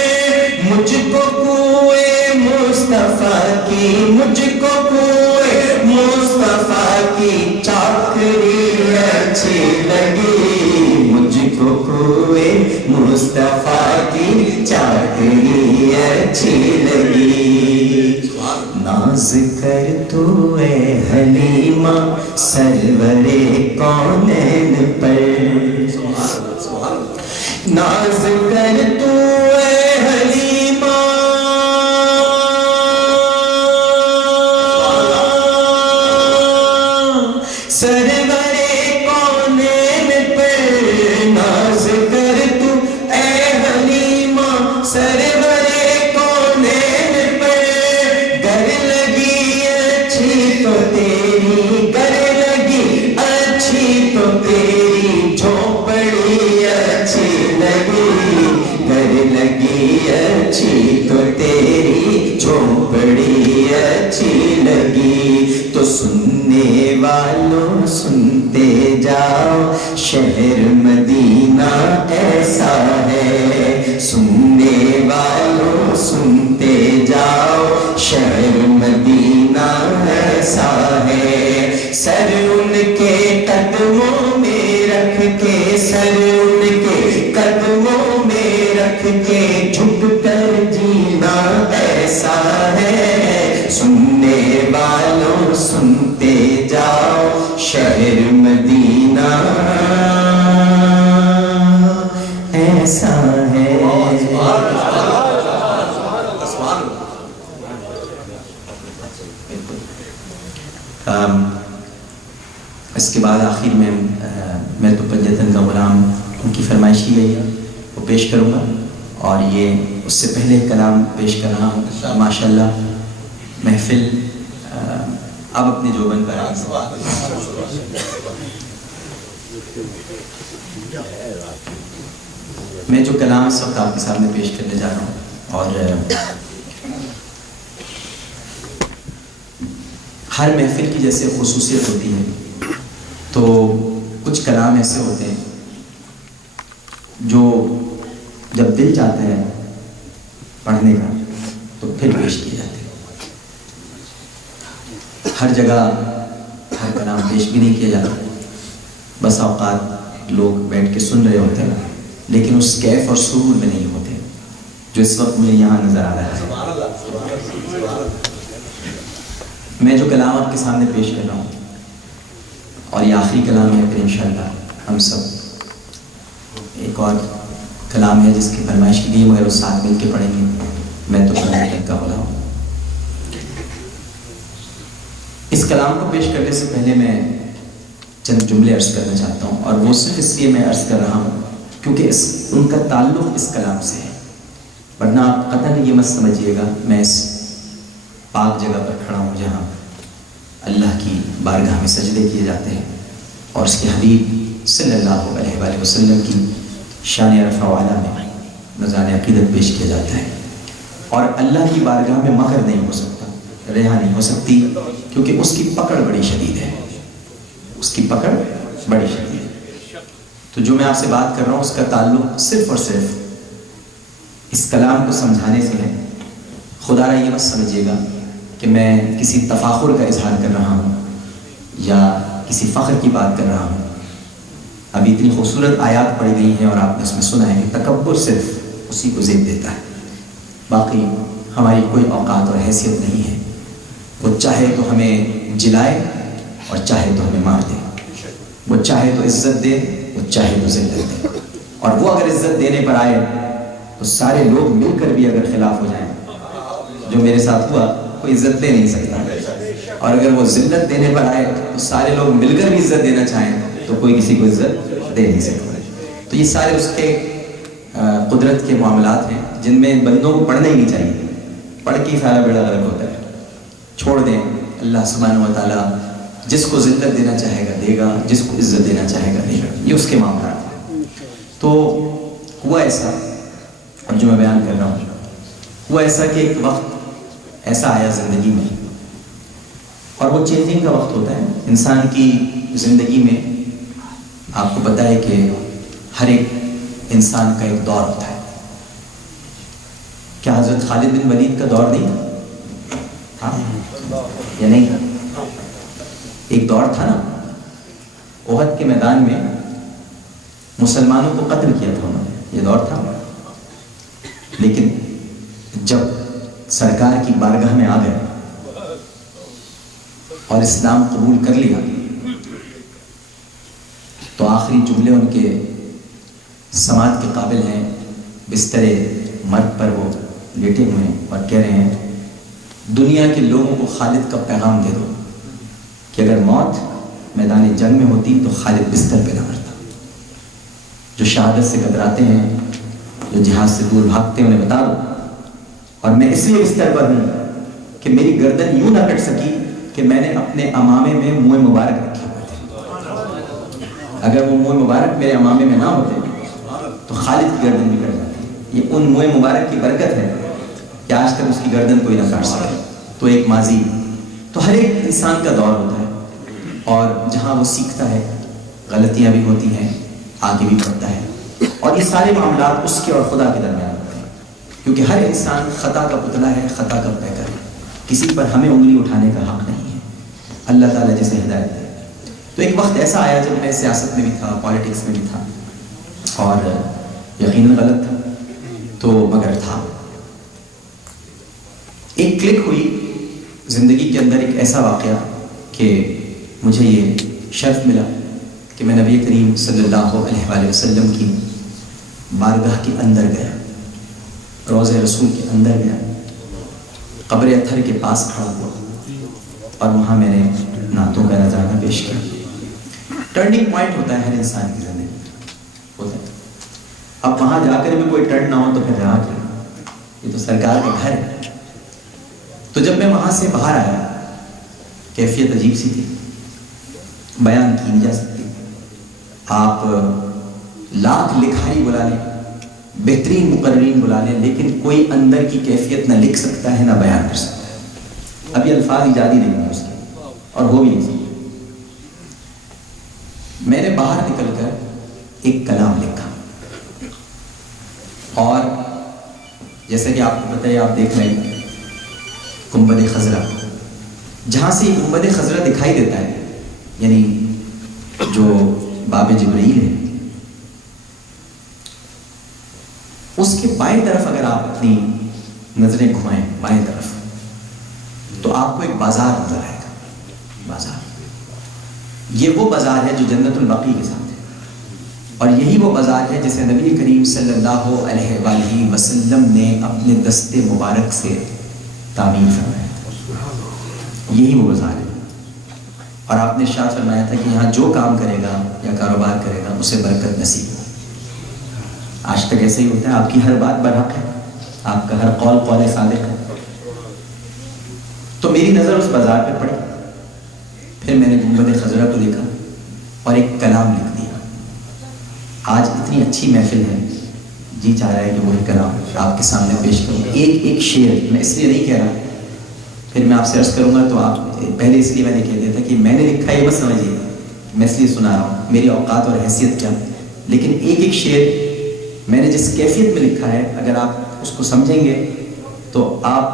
مجھ کو کوئے مصطفیٰ کی, مجھ کو کوئے مصطفیٰ کی چاکری اچھی لگی, مجھ کو کوئے مصطفیٰ کی چاکری اچھی لگی. ناز کر تو اے حلیمہ سرور کونین پر, ناز کر تو اے حلیمہ سرور کونین پر, ناز کر تو اے حلیمہ سرور کونین پر. گر لگی اچھی تو تیری, گر لگی اچھی تو تیری جھونپڑی اچھی لگی, گر لگی اچھی تو تیری جھونپڑی اچھی لگی. تو سننے والوں سنتے جاؤ شہر مدینہ ایسا ہے, سننے والوں سنتے جاؤ شہر مدینہ ایسا ہے. سر ان کے قدموں میں رکھ کے, سر ان کے قدموں میں رکھ کے جھک کر جینا ایسا ہے. سننے والوں سنتے جاؤ شہر مدینہ ایسا ہے. اس کے بعد آخر میں تو پنجتن کا غلام ان کی فرمائش کی گئی ہے وہ پیش کروں گا, اور یہ اس سے پہلے کلام پیش کر رہا ہوں. ماشاءاللہ محفل اب اپنے جوبن پر آئی. میں جو کلام اس وقت آپ کے سامنے پیش کرنے جا رہا ہوں, اور ہر محفل کی جیسے خصوصیت ہوتی ہے تو کچھ کلام ایسے ہوتے ہیں جو جب دل چاہتا ہے پڑھنے کا تو پھر پیش کیے جاتے ہیں. ہر جگہ ہر کلام پیش بھی نہیں کیا جاتا, بس اوقات لوگ بیٹھ کے سن رہے ہوتے ہیں لیکن اس کیف اور سرور میں نہیں ہوتے جو اس وقت مجھے یہاں نظر آ رہا ہے. میں جو کلام آپ کے سامنے پیش کر رہا ہوں اور یہ آخری کلام ہے, پھر انشاءاللہ ہم سب ایک اور کلام ہے جس کی فرمائش کی گئی مگر وہ ساتھ مل کے پڑھیں گے. میں تو پڑھنے کا بولا ہوں. اس کلام کو پیش کرنے سے پہلے میں چند جملے عرض کرنا چاہتا ہوں، اور وہ صرف اس لیے میں عرض کر رہا ہوں کیونکہ ان کا تعلق اس کلام سے ہے، ورنہ آپ قطعاً یہ مت سمجھیے گا میں اس پاک جگہ پر کھڑا ہوں جہاں اللہ کی بارگاہ میں سجدے کیے جاتے ہیں اور اس کے حبیب صلی اللہ علیہ وآلہ وسلم کی شان رفع و اعلیٰ میں نذران عقیدت پیش کیا جاتا ہے، اور اللہ کی بارگاہ میں مکر نہیں ہو سکتا، رہا نہیں ہو سکتی، کیونکہ اس کی پکڑ بڑی شدید ہے، اس کی پکڑ بڑی شدید ہے۔ تو جو میں آپ سے بات کر رہا ہوں اس کا تعلق صرف اور صرف اس کلام کو سمجھانے سے ہے۔ خدا را یہ مت سمجھیے گا کہ میں کسی تفاخر کا اظہار کر رہا ہوں یا کسی فخر کی بات کر رہا ہوں۔ ابھی اتنی خوبصورت آیات پڑھی گئی ہیں اور آپ نے اس میں سنا ہے کہ تکبر صرف اسی کو زیب دیتا ہے، باقی ہماری کوئی اوقات اور حیثیت نہیں ہے۔ وہ چاہے تو ہمیں جلائے اور چاہے تو ہمیں مار دے، وہ چاہے تو عزت دے، وہ چاہے تو ذلت دے، اور وہ اگر عزت دینے پر آئے تو سارے لوگ مل کر بھی اگر خلاف ہو جائیں، جو میرے ساتھ ہوا، کوئی عزت دے نہیں سکتا، اور اگر وہ ذلت دینے پر آئے تو سارے لوگ مل کر بھی عزت دینا چاہیں تو کوئی کسی کو عزت دے نہیں سکتا۔ تو یہ سارے اس کے قدرت کے معاملات ہیں جن میں بندوں کو پڑھنا ہی نہیں چاہیے، پڑھ کے سارا بیڑا غرق ہوتا ہے۔ چھوڑ دیں، اللہ سبحانہ و تعالیٰ جس کو ذلت دینا چاہے گا دے گا، جس کو عزت دینا چاہے گا دے گا، یہ اس کے معاملات ہیں۔ تو ہوا ایسا، اب جو میں بیان کر رہا ہوں، ہوا ایسا کہ ایک وقت ایسا آیا زندگی میں، اور وہ چینجنگ کا وقت ہوتا ہے انسان کی زندگی میں۔ آپ کو پتہ ہے کہ ہر ایک انسان کا ایک دور ہوتا ہے۔ کیا حضرت خالد بن ولید کا دور نہیں تھا یا نہیں تھا؟ ایک دور تھا نا، احد کے میدان میں مسلمانوں کو قتل کیا تھا انہوں نے، یہ دور تھا۔ لیکن جب سرکار کی بارگاہ میں آ گئے اور اسلام قبول کر لیا تو آخری جملے ان کے سماعت کے قابل ہیں۔ بستر مرگ پر وہ لیٹے ہوئے ہیں اور کہہ رہے ہیں، دنیا کے لوگوں کو خالد کا پیغام دے دو کہ اگر موت میدان جنگ میں ہوتی تو خالد بستر پہ نہ مرتا۔ جو شہادت سے گھبراتے ہیں، جو جہاد سے دور بھاگتے ہیں، انہیں بتا دو، اور میں اس لیے بستر پر ہوں کہ میری گردن یوں نہ کٹ سکی کہ میں نے اپنے امامے میں منہ مبارک رکھے ہوئے تھے، اگر وہ منہ مبارک میرے امامے میں نہ ہوتے تو خالد کی گردن بھی کٹ جاتی۔ یہ ان منہ مبارک کی برکت ہے کہ آج تک اس کی گردن کوئی نہ کاٹ سکے۔ تو ایک ماضی، تو ہر ایک انسان کا دور ہوتا ہے، اور جہاں وہ سیکھتا ہے، غلطیاں بھی ہوتی ہیں، آگے بھی بڑھتا ہے، اور یہ سارے معاملات اس کے اور خدا کے درمیان ہوتے ہیں، کیونکہ ہر انسان خطا کا پتلا ہے، خطا کا پیکر ہے، کسی پر ہمیں انگلی اٹھانے کا حق نہیں ہے، اللہ تعالیٰ جسے ہدایت دے۔ تو ایک وقت ایسا آیا جب میں سیاست میں بھی تھا، پالیٹکس میں بھی تھا، اور یقیناً غلط تھا تو مگر تھا۔ ایک کلک ہوئی زندگی کے اندر، ایک ایسا واقعہ کہ مجھے یہ شرف ملا کہ میں نبی کریم صلی اللہ علیہ وآلہ وسلم کی بارگاہ کے اندر گیا، روضہ رسول کے اندر گیا، قبر اطہر کے پاس کھڑا ہوا، اور وہاں میں نے نعتوں کا نذرانہ پیش کیا۔ ٹرننگ پوائنٹ ہوتا ہے ہر انسان کی زندگی میں، ہوتا ہے۔ اب وہاں جا کر بھی کوئی ٹرن نہ ہو تو پھر رہا کیا، یہ تو سرکار کا گھر ہے۔ تو جب میں وہاں سے باہر آیا، کیفیت عجیب سی تھی، بیان کی نہیں جا سکتی۔ آپ لاکھ لکھائی بلا لیں، بہترین مقررین بلا لیں، لیکن کوئی اندر کی کیفیت نہ لکھ سکتا ہے نہ بیان کر سکتا ہے۔ ابھی الفاظ ایجادی نہیں ہیں اس کے، اور ہو بھی نہیں سکتے۔ میں نے باہر نکل کر ایک کلام لکھا، اور جیسا کہ آپ کو پتہ ہے، آپ دیکھ رہے ہیں گنبد خضرا، جہاں سے یہ گنبد خضرا دکھائی دیتا ہے، یعنی جو باب جبرائیل ہے، اس کے بائیں طرف اگر آپ اپنی نظریں گھمائیں بائیں طرف تو آپ کو ایک بازار نظر آئے گا۔ بازار، یہ وہ بازار ہے جو جنت البقیع کے ساتھ ہے، اور یہی وہ بازار ہے جسے نبی کریم صلی اللہ علیہ وآلہ وسلم نے اپنے دست مبارک سے تعمیر فرمایا، یہی وہ بازار ہے۔ اور آپ نے ارشاد فرمایا تھا کہ یہاں جو کام کرے گا یا کاروبار کرے گا اسے برکت نصیب ہو۔ آج تک ایسے ہی ہوتا ہے، آپ کی ہر بات برحق ہے، آپ کا ہر قول قول صادق ہے۔ تو میری نظر اس بازار پہ پڑی، پھر میں نے گنبد خضرا کو دیکھا اور ایک کلام لکھ دیا۔ آج اتنی اچھی محفل ہے، جی چاہ رہا ہے کہ وہی کلام آپ کے سامنے پیش کروں، ایک ایک شعر۔ میں اس لیے نہیں کہہ رہا، پھر میں آپ سے عرض کروں گا تو آپ پہلے اس لیے میں نے کہہ دیا تھا کہ میں نے لکھا یہ مت سمجھیے، میں اس لیے سنا رہا ہوں، میری اوقات اور حیثیت کیا، لیکن ایک ایک شعر میں نے جس کیفیت میں لکھا ہے اگر آپ اس کو سمجھیں گے تو آپ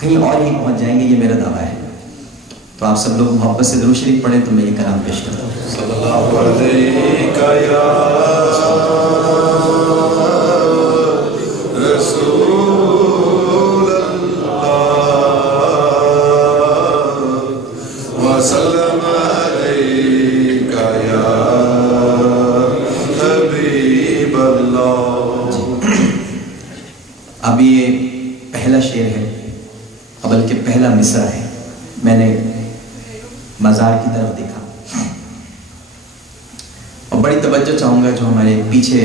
کہیں اور ہی پہنچ جائیں گے، یہ میرا دعویٰ ہے۔ تو آپ سب لوگ محبت سے درود شریف پڑھیں تو میں یہ کلام پیش کرتا ہوں۔ صلی اللہ علیہ یا رسول اللہ وسلم علیک یا حبیب اللہ۔ اب یہ پہلا شعر ہے، بلکہ پہلا مصرع ہے۔ میں نے مزار کی طرف دیکھا اور بڑی توجہ چاہوں گا جو ہمارے پیچھے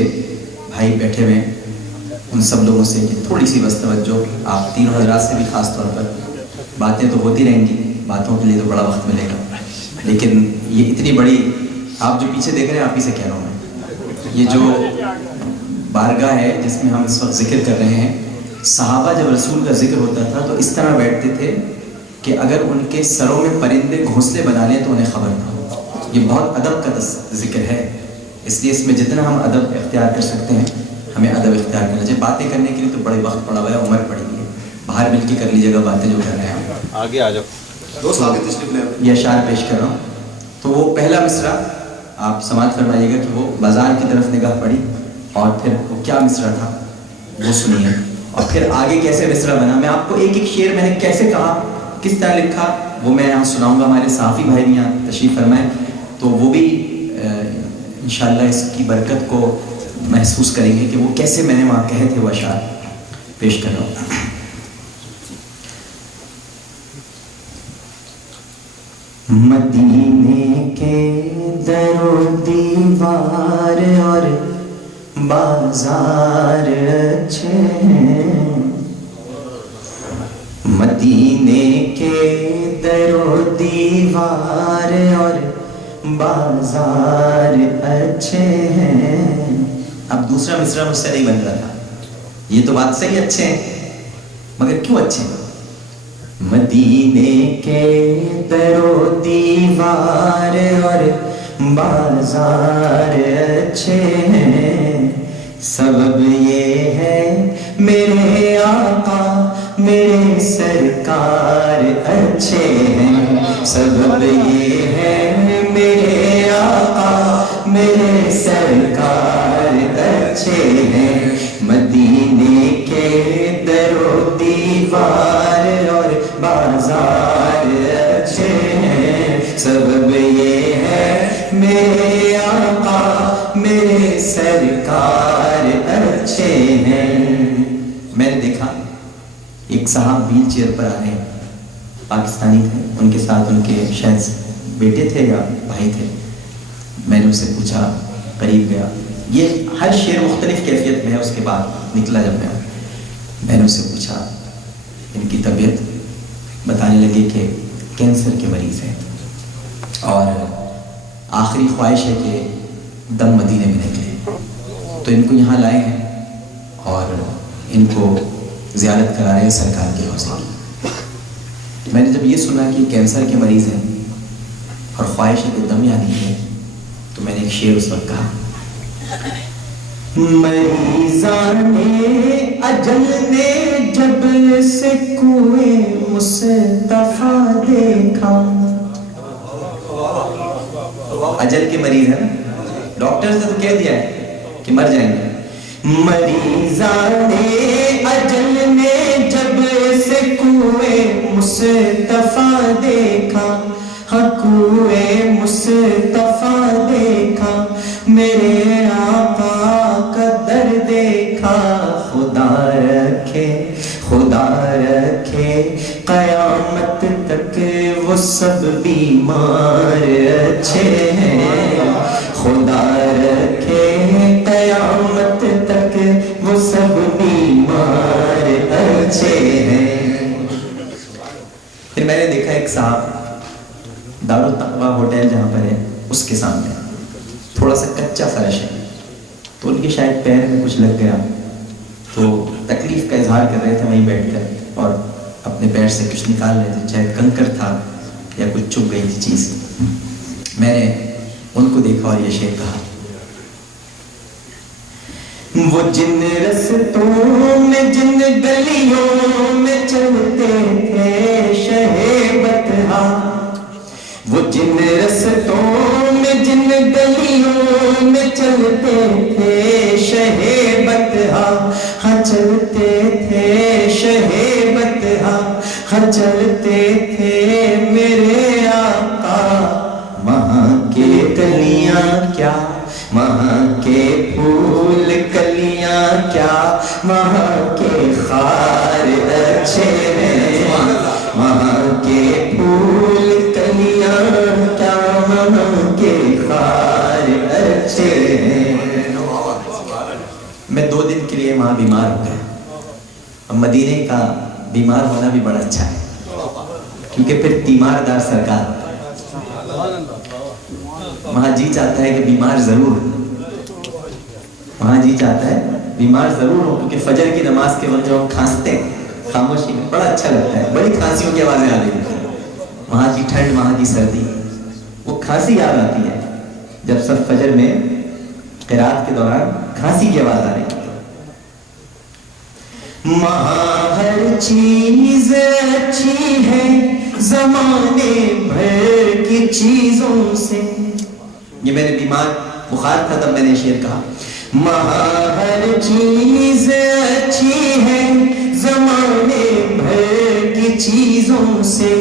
بھائی بیٹھے ہوئے ہیں ان سب لوگوں سے کہ تھوڑی سی بس توجہ، آپ تینوں حضرات سے بھی خاص طور پر۔ باتیں تو ہوتی رہیں گی، باتوں کے لیے تو بڑا وقت ملے گا، لیکن یہ اتنی بڑی، آپ جو پیچھے دیکھ رہے ہیں آپ ہی سے کہہ رہا ہوں میں، یہ جو بارگاہ ہے جس میں ہم اس وقت ذکر کر رہے ہیں، صحابہ جب رسول کا ذکر ہوتا تھا تو اس طرح بیٹھتے تھے کہ اگر ان کے سروں میں پرندے گھونسلے بنا لیں تو انہیں خبر نہ ہو۔ یہ بہت ادب کا ذکر ہے، اس لیے اس میں جتنا ہم ادب اختیار کر سکتے ہیں ہمیں ادب اختیار کرنا چاہیے۔ باتیں کرنے کے لیے تو بڑے وقت پڑا ہوا ہے، عمر پڑی ہے، باہر مل کے کر لیجیے گا باتیں جو کر رہے ہیں۔ آگے آ جاؤ، دوست آگے تشریف لیں۔ یہ اشعار پیش کر رہا ہوں۔ تو وہ پہلا مصرع آپ سماعت فرمائیے گا کہ وہ بازار کی طرف نگاہ پڑی، اور پھر وہ کیا مصرع تھا وہ سنیے، اور پھر آگے کیسے مصرع بنا۔ میں آپ کو ایک ایک شعر میں نے کیسے کہا، کس طرح لکھا، وہ میں یہاں سناؤں گا۔ ہمارے صحافی بھائی بھی یہاں تشریف فرمائیں تو وہ بھی انشاءاللہ اس کی برکت کو محسوس کریں گے کہ وہ کیسے میں نے وہاں کہے تھے۔ وہ اشعار پیش کر رہا ہوں۔ مدینے کے در و دیوار اور بازار اچھے ہیں، مدینے کے در و دیوار اور بازار اچھے ہیں۔ اب دوسرا مصرع مجھ سے نہیں بن رہا تھا، یہ تو بات صحیح اچھے ہیں، مگر کیوں اچھے ہیں؟ مدینے کے در و دیوار اور بازار اچھے ہیں، سبب یہ ہے میرے آقا میرے سرکار اچھے ہیں، سبب یہ ہے میرے آقا میرے سرکار اچھے ہیں۔ مدینے کے در و دیوار اور بازار اچھے ہیں، سبب یہ ہے میرے آقا میرے سرکار اچھے ہیں۔ میں نے دیکھا ایک صاحب ویل چیئر پر آ رہے ہیں، پاکستانی تھے، ان کے ساتھ ان کے شاید بیٹے تھے یا بھائی تھے۔ میں نے ان سے پوچھا، قریب گیا، یہ ہر شعر مختلف کیفیت میں ہے۔ اس کے بعد نکلا جب میں نے ان سے پوچھا ان کی طبیعت، بتانے لگے کہ کینسر کے مریض ہیں اور آخری خواہش ہے کہ دم مدینے میں نکلے، تو ان کو یہاں لائے ہیں اور ان کو زیارت کرا رہے ہیں سرکار کے حوصلے کی۔ میں نے جب یہ سنا کہ کینسر کے مریض ہیں اور خواہش ہے کہ دم یاد ہے تو میں نے ایک شعر اس وقت کہا، مریضان اجل نے جب سے کوئے مصطفیٰ دیکھا۔ اجل کے مریض ہیں نا، ڈاکٹر نے تو کہہ دیا ہے کہ مر جائیں گے۔ مریضان اجل نے جب سے کوئے مصطفیٰ دیکھا، ہاں کوئے مصطفیٰ دیکھا، میرے آقا کا در دیکھا، خدا رکھے خدا رکھے قیامت تک وہ سب بیمار اچھے ہیں، خدا رکھے قیامت تک وہ سب بیمار اچھے ہیں۔ پھر میں نے دیکھا ایک صاحب دارالتقویٰ ہوٹل جہاں پر ہے اس کے سامنے تھوڑا سا کچا فرش ہے، تو ان کے شاید پیر میں کچھ لگ گیا، تو تکلیف کا اظہار کر رہے تھے وہیں بیٹھ کر اور اپنے پیر سے کچھ نکال رہے تھے، شاید کنکر تھا یا کچھ چبھ گئی تھی چیز۔ میں نے ان کو دیکھا اور یہ شعر کہا، وہ جن رستوں میں جن گلیوں میں چلتے تھے شہ بطحا، وہ جن رستوں میں جن گلیوں میں چلتے تھے شہ بطحا، ہاں چلتے تھے شہ بطحا، ہاں چلتے تھے میرے آقا، وہاں کے کلیاں کیا وہاں کے پھول کلیاں کیا، وہاں کے خار اچھے ہیں، وہاں کے پھول کلیاں کیا، وہاں کے خار اچھے ہیں۔ میں 2 دن کے لیے وہاں بیمار ہو گیا، اب مدینے کا بیمار ہونا بھی بڑا اچھا ہے کیونکہ پھر تیمار دار سرکار وہاں جی چاہتا ہے کہ بیمار ضرور ہو، وہاں جی چاہتا ہے بیمار ضرور ہو، کیونکہ فجر کی نماز کے وقت جو ہم کھانستے ہیں خاموشی میں بڑا اچھا لگتا ہے، بڑی کھانسیوں کی آوازیں آ رہی ہیں، وہاں کی ٹھنڈ وہاں کی سردی، وہ کھانسی یاد آتی ہے جب سب فجر میں قرات کے دوران کھانسی کی آواز آ رہی ہے۔ وہاں ہر چیز اچھی ہے زمانے بھر کی چیزوں سے، یہ میرے بیمار بخار تھا تب میں نے شعر کہا، وہاں ہر چیز اچھی ہے زمانے بھر کی چیزوں سے،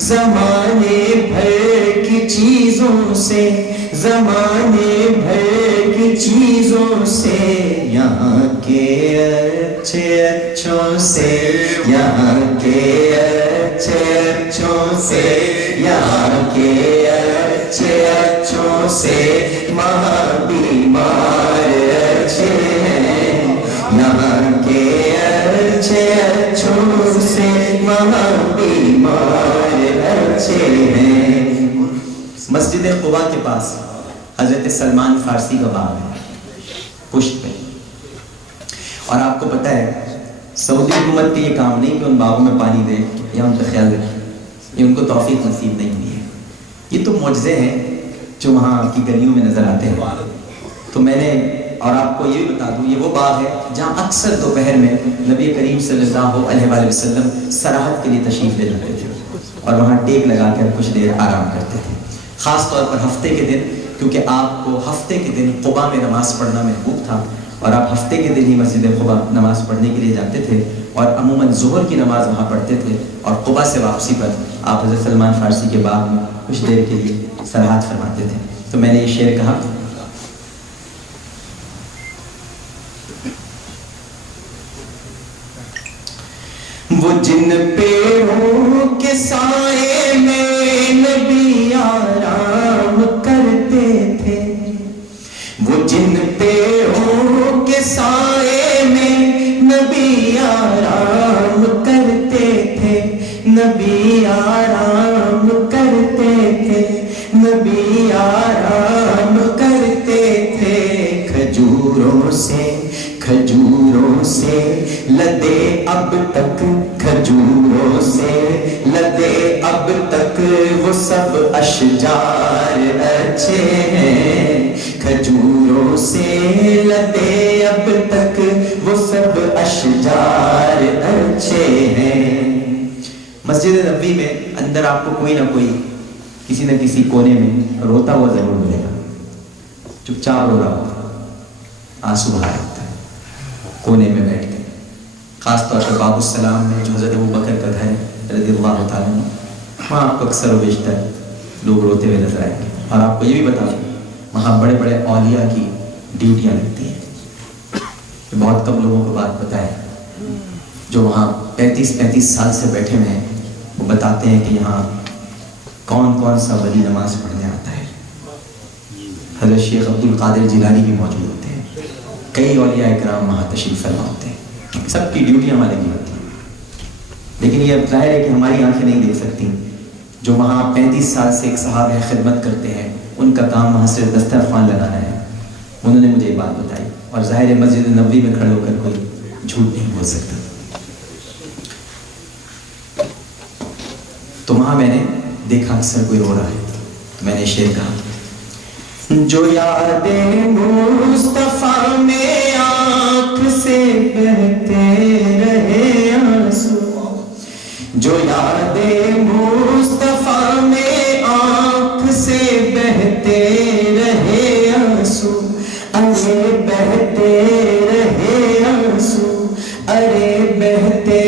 زمانے بھر کی چیزوں سے، زمانے بھر کی چیزوں سے، یہاں کے اچھے اچھوں سے، یہاں کے اچھے اچھوں سے، یہاں کے اچھے اچھوں سے، وہاں بیمار اچھے ہیں، یہاں کے اچھے اچھوں سے، وہاں بیمار اچھے ہیں۔ مسجد قباء کے پاس حضرت سلمان فارسی کا باغ ہے پشت پہ، اور آپ کو پتہ ہے سعودی حکومت کے یہ کام نہیں کہ ان باغوں میں پانی دے یا ان کا خیال رکھے، یہ ان کو توفیق نصیب نہیں ہوئی ہے، یہ تو معجزے ہیں جو وہاں کی گلیوں میں نظر آتے ہیں۔ تو میں نے اور آپ کو یہ بھی بتا دوں، یہ وہ باغ ہے جہاں اکثر دوپہر میں نبی کریم صلی اللہ علیہ وآلہ وسلم سراحت کے لیے تشریف لے جاتے تھے اور وہاں ٹیک لگا کر کچھ دیر آرام کرتے تھے، خاص طور پر ہفتے کے دن، کیونکہ آپ کو ہفتے کے دن قباء میں نماز پڑھنا محبوب تھا اور آپ ہفتے کے دن ہی مسجد قباء نماز پڑھنے کے لیے جاتے تھے، اور عموماً ظہر کی نماز وہاں پڑھتے تھے، اور قباء سے واپسی پر آپ حضرت سلمان فارسی کے باغ میں کچھ دیر کے لیے سراحت فرماتے تھے۔ تو میں نے یہ شعر کہا، وہ جن پیڑوں کے سائے میں نبی آرام کرتے تھے، وہ جن پیڑوں کے سائے میں نبی آرام کرتے تھے، نبی آرام کرتے تھے، نبی آرام کرتے تھے، کھجوروں سے کھجوروں سے لدے اب تک، کھجوروں سے لدے اب تک وہ سب اشجار اچھے ہیں، کھجوروں سے لدے اب تک وہ سب اشجار اچھے ہیں۔ مسجد نبوی میں اندر آپ کو کوئی نہ کوئی کسی نہ کسی کونے میں روتا ہوا ضرور ملے گا، چپ چاپ رو رہا ہوتا، آنسو بہا رہا ہوتا ہے کونے میں بیٹھ کے، خاص طور پر باب السلام میں جو حضرت ابوبکر کا گھر ہے رضی اللہ تعالیٰ عنہ، وہاں آپ کو اکثر و بیشتر لوگ روتے ہوئے نظر آئیں گے۔ اور آپ کو یہ بھی بتا دوں وہاں بڑے بڑے اولیاء کی ڈیوٹیاں لگتی ہیں، بہت کم لوگوں کو بات پتہ ہے، جو وہاں 35 سال سے بیٹھے ہوئے ہیں، وہ بتاتے ہیں کہ یہاں کون کون سا ولی نماز پڑھنے آتا ہے۔ حضرت شیخ عبد القادر جیلانی بھی موجود ہوتے ہیں، کئی اولیاء کرام وہاں تشریف فرما ہوتے ہیں، سب کی ڈیوٹیاں ہمارے لیے ہوتی ہیں، لیکن یہ ظاہر ہے کہ ہماری آنکھیں نہیں دیکھ سکتی۔ جو وہاں 35 سال سے ایک صاحب ہے، خدمت کرتے ہیں، ان کا کام وہاں صرف دسترخوان لگانا ہے، انہوں نے مجھے یہ بات بتائی، اور ظاہر ہے مسجد نبوی میں کھڑے ہو کر کوئی جھوٹ نہیں بول سکتا۔ تو وہاں میں نے دیکھا اکثر کوئی رو رہا ہے، تو میں نے شعر کہا، جو یادیں مصطفیٰ میں آنکھ سے بہتے رہے آنسو، جو یادیں مصطفیٰ میں آنکھ سے بہتے رہے آنسو، ارے بہتے رہے آنسو، ارے بہتے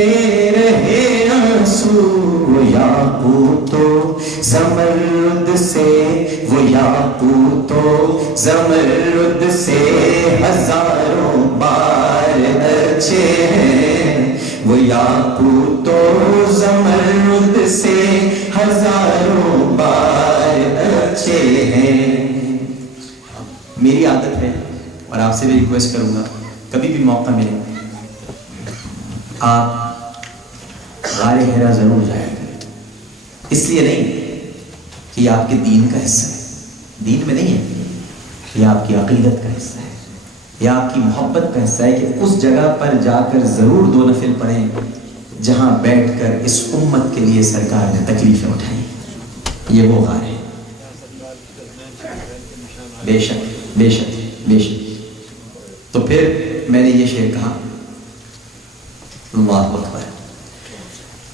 رہے آنسو، وہ یاقوت و زمرد سے، وہ یاقوت و زمرد سے ہزاروں بار اچھے ہیں، وہ یاقوت و زمرد سے ہزاروں بار اچھے ہیں۔ میری عادت ہے اور آپ سے بھی ریکویسٹ کروں گا، کبھی بھی موقع ملے آپ غار حرا ضرور جائیں، اس لیے نہیں کہ یہ آپ کے دین کا حصہ ہے، دین میں نہیں ہے، یہ آپ کی عقیدت کا حصہ ہے، یہ آپ کی محبت کا حصہ ہے کہ اس جگہ پر جا کر ضرور 2 نفل پڑھیں جہاں بیٹھ کر اس امت کے لیے سرکار نے تکلیفیں اٹھائی۔ یہ وہ غار ہے، بے شک بے شک بے شک۔ تو پھر میں نے یہ شعر کہا، اللہ اکبر،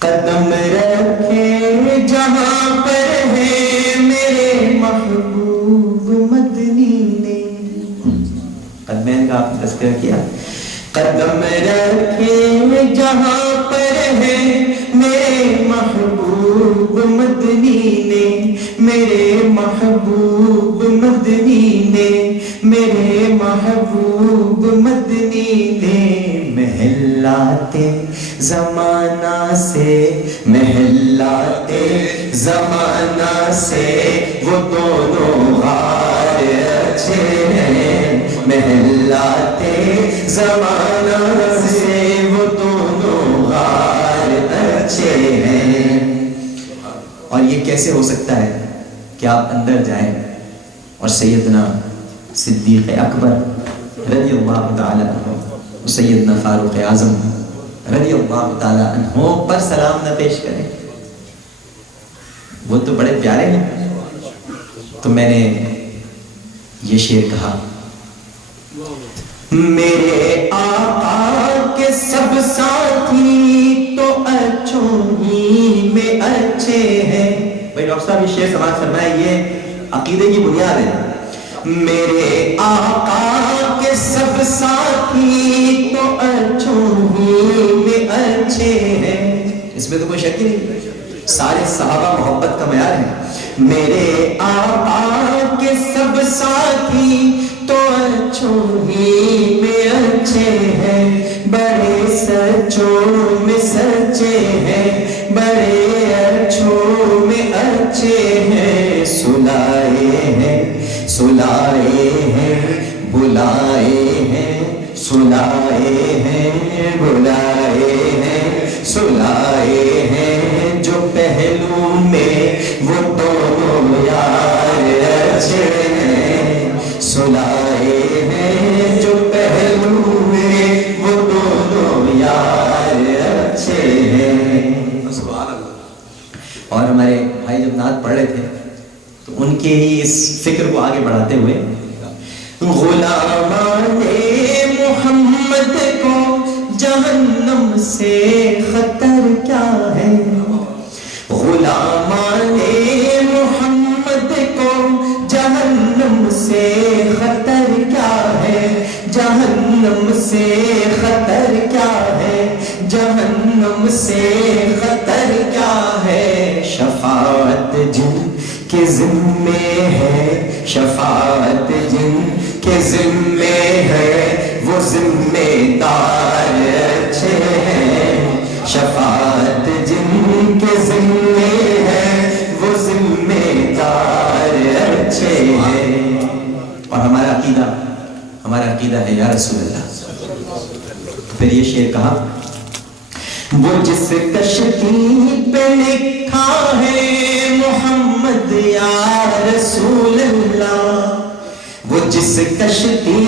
قدم رکھے جہاں پر ہے میرے محبوب مدنی نے، قدمین کا آپ نے تذکرہ کیا، قدم رکھے جہاں پر ہے میرے محبوب مدنی نے، میرے محبوب مدنی نے، میرے محبوب مدنی نے، محلاتے زمانہ سے، محلاتے زمانہ سے وہ دونوں غار اچھے ہیں، محلاتے زمانہ سے وہ دونوں غار اچھے ہیں۔ اور یہ کیسے ہو سکتا ہے کہ آپ اندر جائیں اور سیدنا صدیق اکبر رضی اللہ تعالی عنہ، سیدنا فاروق اعظم رضی اللہ تعالی عنہ پر سلام نہ پیش کریں؟ وہ تو بڑے پیارے ہیں۔ تو میں نے یہ شعر کہا، میرے آقا کے سب ساتھی تو اچھوں ہی میں اچھے ہیں۔ بھائی ڈاکٹر صاحب یہ شعر سماعت فرمائے، یہ عقیدے کی بنیاد ہے۔ میرے آقا کے سب ساتھی تو اچھوں ہی میں اچھے ہیں، اس میں تو کوئی شک ہی نہیں، سارے صحابہ محبت کا معیار ہے۔ میرے آقا کے سب ساتھی تو اچھوں ہی میں اچھے ہیں، بڑے سچوں میں سچے ہیں، بڑے اچھوں میں اچھے ہیں، سلائے ہیں سلائے ہیں بلائے ہیں، سلائے ہیں بلائے ہیں، سلائے ہیں جو پہلو میں وہ دونوں یار اچھے ہیں، سلائے ہیں جو پہلو میں وہ دونوں یار اچھے ہیں۔ سبحان اللہ۔ اور ہمارے بھائی جب نعت پڑھ رہے تھے تو ان کے ہی اس فکر کو آگے بڑھاتے ہوئے، غلامان محمد کو جہنم سے خطر کیا ہے، غلامان محمد کو جہنم سے خطر کیا ہے، جہنم سے خطر کیا ہے، جہنم سے خطر کیا ہے، شفاعت جن کے ذمے ہے، شفاعت جن کے ذمے ہے وہ ذمہ دار اچھے ہیں، ہے یا رسول اللہ. پھر یہ شعر کہا وہ جس کشتی پہ لکھا ہے محمد یا رسول اللہ, وہ جس کشتی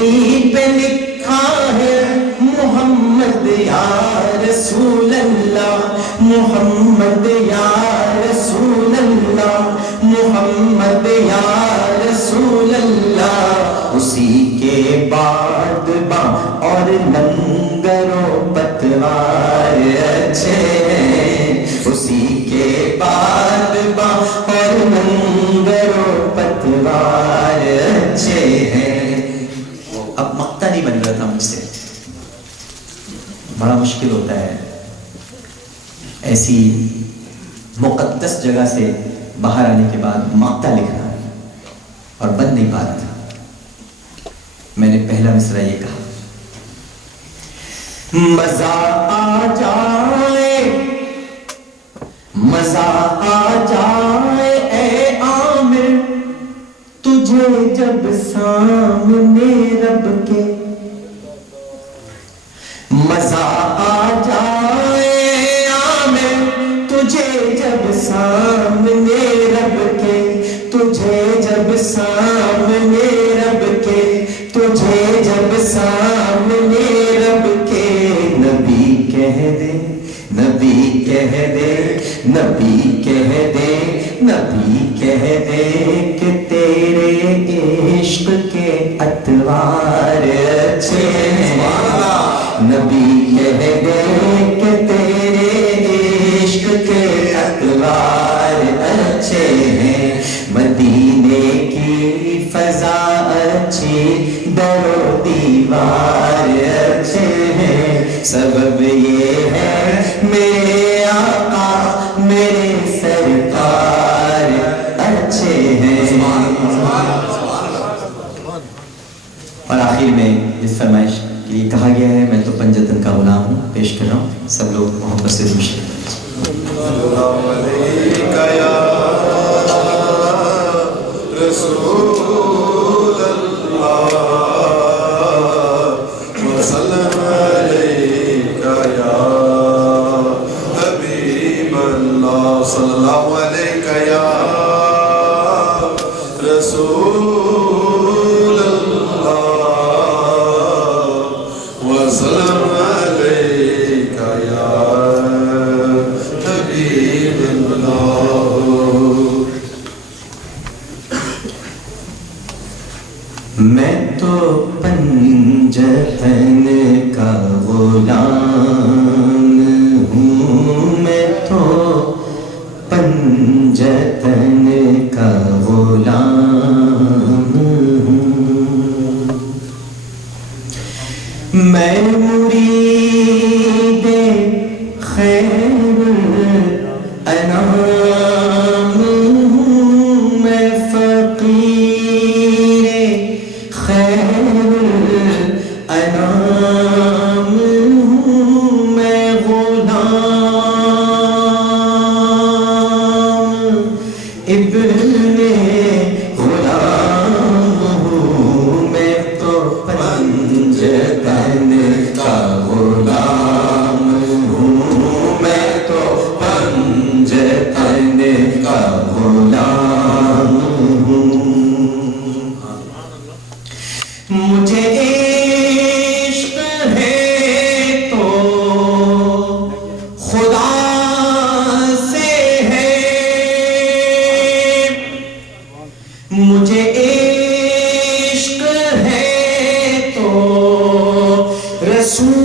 پہ لکھا ہے محمد یا رسول اللہ, محمد یا رسول اللہ, محمد یا رسول اللہ, اسی کے بعد اور لنگر و پتوار اچھے ہیں, اسی کے بعد اور لنگر و پتوار اچھے ہیں. اب مقطع نہیں بن رہا تھا مجھ سے, بڑا مشکل ہوتا ہے ایسی مقدس جگہ سے باہر آنے کے بعد مقطع لکھنا, اور بن نہیں پا رہا تھا. میں نے پہلا مصرع یہ کہا مزہ آ جائے, مزہ آ جائے اے عامر تجھے جب سامنے رب کے, مزہ آ جائے عامر تجھے جب سامنے رب کے, تجھے جب سامنے رب کے, تجھے جب سامنے رب کے, نبی کہہ دے, نبی کہہ دے, نبی کہہ دے, نبی کہہ دے کہ تیرے عشق کے اطوار اچھے ہیں, نبی کہہ دے کہ تیرے عشق کے اطوار اچھے ہیں, مدینے کی فضا اچھی, در و دیوار اچھے ہیں, سبب یہ ہے میرے آقا میرے سرکار اچھے ہیں. اور آخر میں اس فرمائش کے لیے کہا گیا ہے میں تو پنجتن کا غلام ہوں, پیش کر رہا ہوں, سب لوگ محبت سے خوش ہیں. رسول اللہ وسلم علیکہ یا حبیب اللہ, صلی اللہ علیکہ یا رسول اللہ وسلم علیکہ یا حبیب اللہ. میں تو پنجتن کا غلام ہوں, میں تو پنجتن کا غلام ہوں, میں مرید خیر انام ہوں, میں فقیر خیر انام ہوں, میں غلام ابن غلام ہوں, میں تو پنجتن کا غلام ہوں, میں تو پنجتن کا غلام ہوں. مجھے عشق ہے تو خدا سے ہے, مجھے عشق ہے تو رسول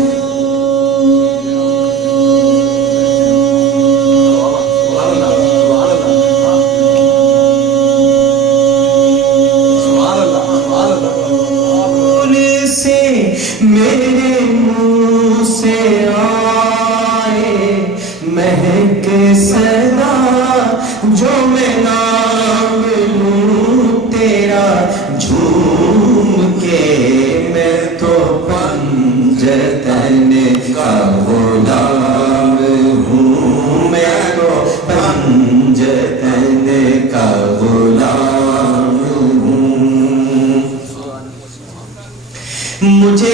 میرے منہ سے آئے مہک صدا, جو میں نام لوں تیرا جھوم کے, میں تو پنجتن کا غلام ہوں, میں تو پنجتن کا غلام ہوں. مجھے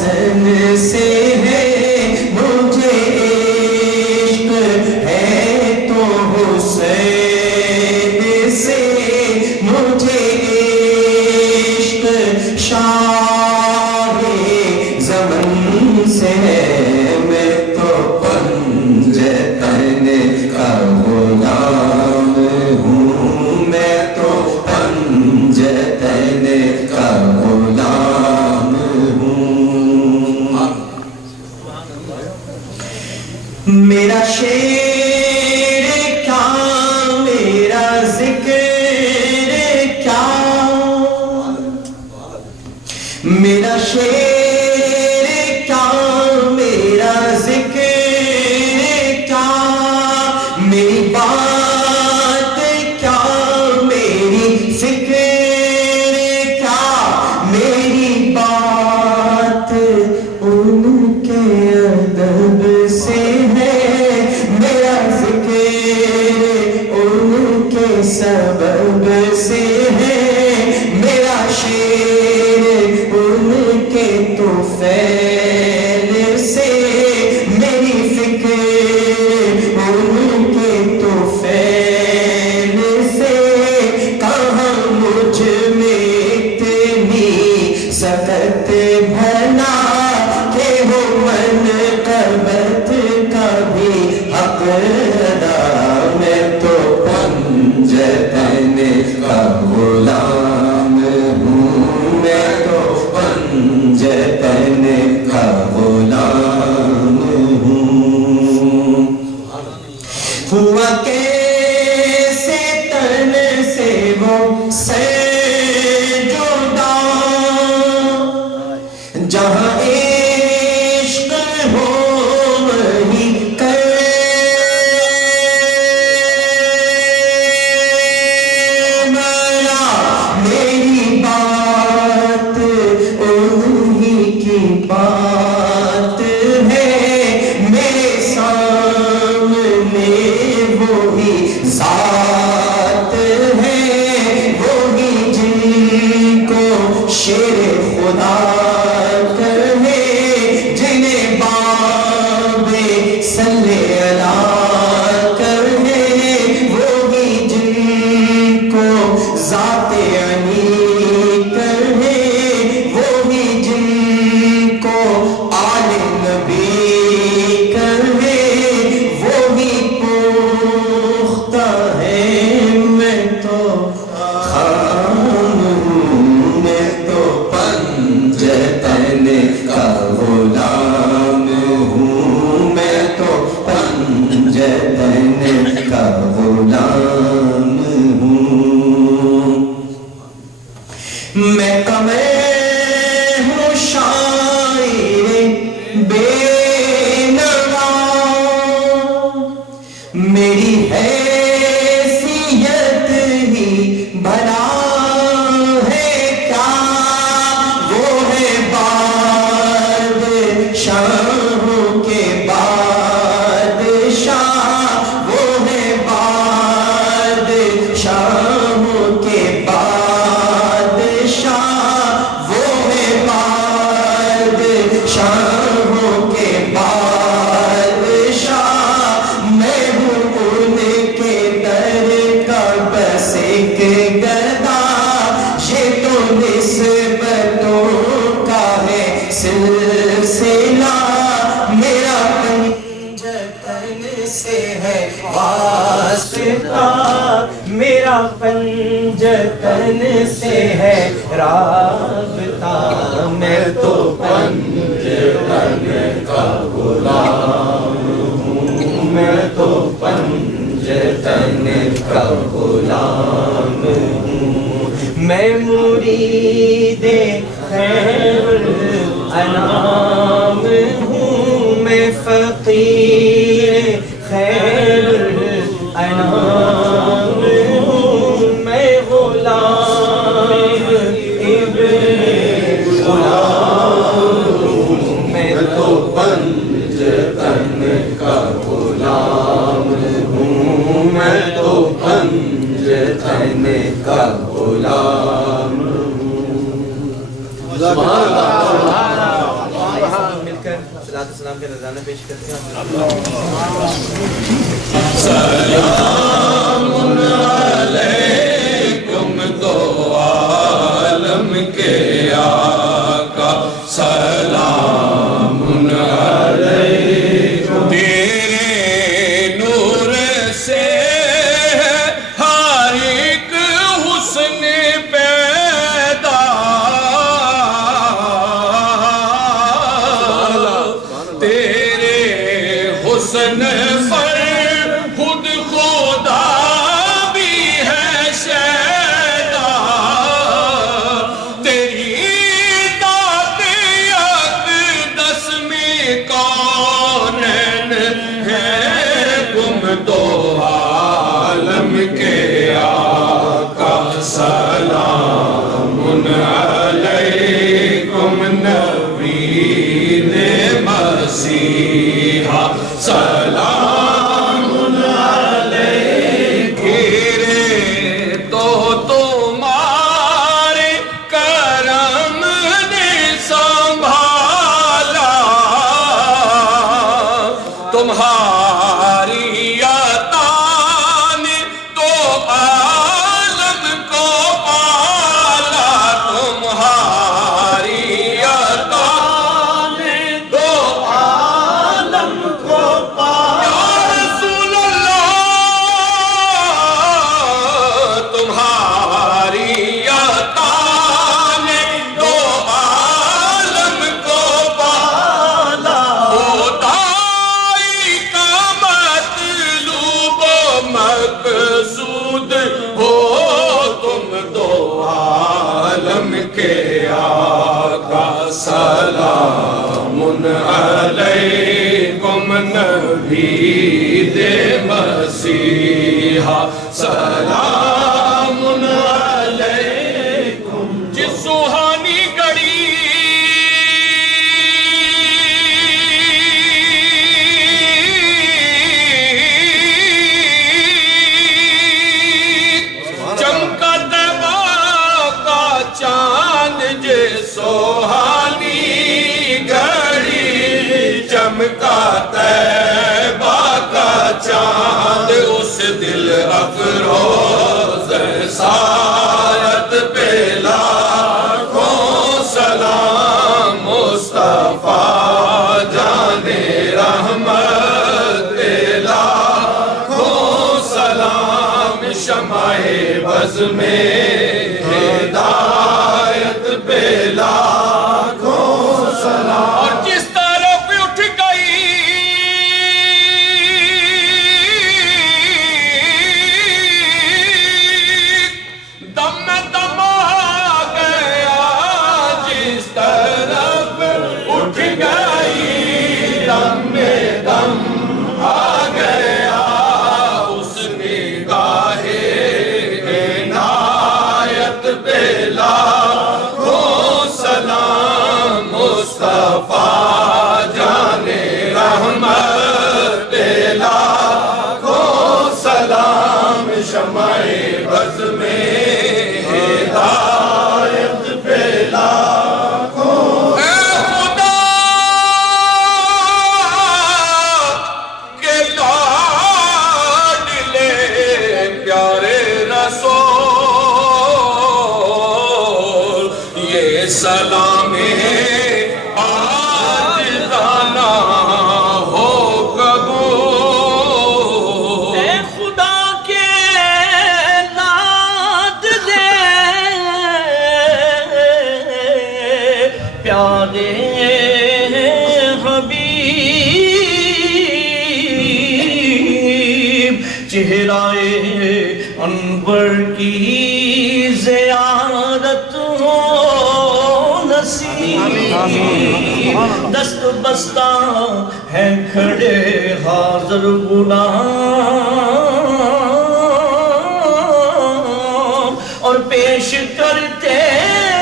حسن سے ہے مجھے عشق ہے تو حسین سے مجھے عشق شاہ زمن سے ہے میں تو پنجتن کا غلام ہوں میں تو پنجتن کا غلام ہوں میرا شعر کیا میرا ذکر کیا میرا شعر کیا میرا ذکر کیا میری بات کیا میری فکر کیا میری بات ان کے ادب سے ہے میرا ذکر ان کے سبب سے ہے میرا شعر ان کے طفیل سے میری فکر ان کے طفیل سے کہاں مجھ میں اتنی سکت بھلا کہ ہو منقبت کا بھی حق ادا میں تو پنجتن کا غلام ہوں میں تو پنجتن کا غلام ہوں ہوا کیسے تن سے وہ سے جدا جہاں عشق ہو وہیں میرا میری بات انہی کی بات ہے میرے سامنے وہی ذات ہے وہی جن کو شیر خدا کہے جنہیں باب صلی اللہ کہے وہی جن کو ذات علی کہے وہی جن کو آل نبی کہے وہی پختہ ہے میں تو خام ہوں میں تو پنجتن کا غلام ہوں میں تو پنجتن کا غلام ہوں میں کمر ہوں شاعر بے نوا میری حیثیت ہی بھلا ہے کیا وہ ہے بادشاہوں کے بادشاہ وہ ہے بادشاہوں کے بادشاہ وہ ہے بادشاہوں کے بادشاہ میں ہوں ان کے در کا بس ایک گدا یہ تو نسبتوں کا ہے سلسلہ میرا پنجتن سے ہے واسطہ میرا پنجتن سے ہے رابطہ میں تو پنجتن کا غلام ہوں میں تو پنجتن کا غلام ہوں میں مرید خیر الانام ہوں میں فقیر خیر الانام ہوں میں غلام ابن غلام ہوں میں تو پنجتن کا غلام ہوں میں تو پنجتن کا غلام ہوں. سبحان اللہ. السلام کے نذرانے پیش کرتے ہیں. سلام علیکم دو عالم کے آقا سلام علیکم تیرے نور سے ہر ایک حسن پیدا تیرے حسن پر خود خدا بھی ہے شیدا تیری ذات اقدس میں کونین ہے تم دو عالم کے آقا سلام علیکم نبی مسیحا سلام علیکم تو تمہارے کرم نے سنبھالا تمہاری عطا نے تو عالم کو پالا تمہاری عطا نے تو عالم کو پالا یا رسول اللہ تمہاری عطا نے تو عالم کو پالا خدائی کا مطلوب و مقصود ہو تم دو عالم کے آقا سلام علیکم نبی مسیحا سلام علیکم جس سوہانی گھڑی چمکا طیبہ کا چاند جے سوہانی گھڑی چمکا طیبہ کا چاند اس دل افروز سایت پہ لاکھوں سلام مصطفیٰ جانے رحمت پہ لاکھوں سلام شمع بز میں ہدایت پہ لاکھوں سلام اور جس طرف اٹھ گئی دم میں دم آ گیا جس طرف اٹھ گئی دم میں دم آ گیا اس نگاہ عنایت پہ لاکھوں سلام مصطفیٰ جانے رحمت پہ لاکھوں سلام شمع بز میں ہدایت پہ لاکھوں اے خدا کے لاڈلے پیارے رسول یہ سلام عاجزانہ ہو قبول اے خدا کے لاڈلے پیارے حبیب چہرائے انور کی زیارت ہو نصیب دست بستہ ہیں کھڑے حاضر غلام اور پیش کرتے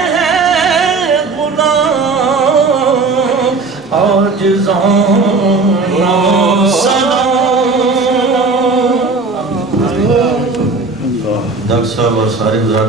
ہیں غلام عاجزانہ سلام. ڈاکٹر صاحب اور سارے حضرات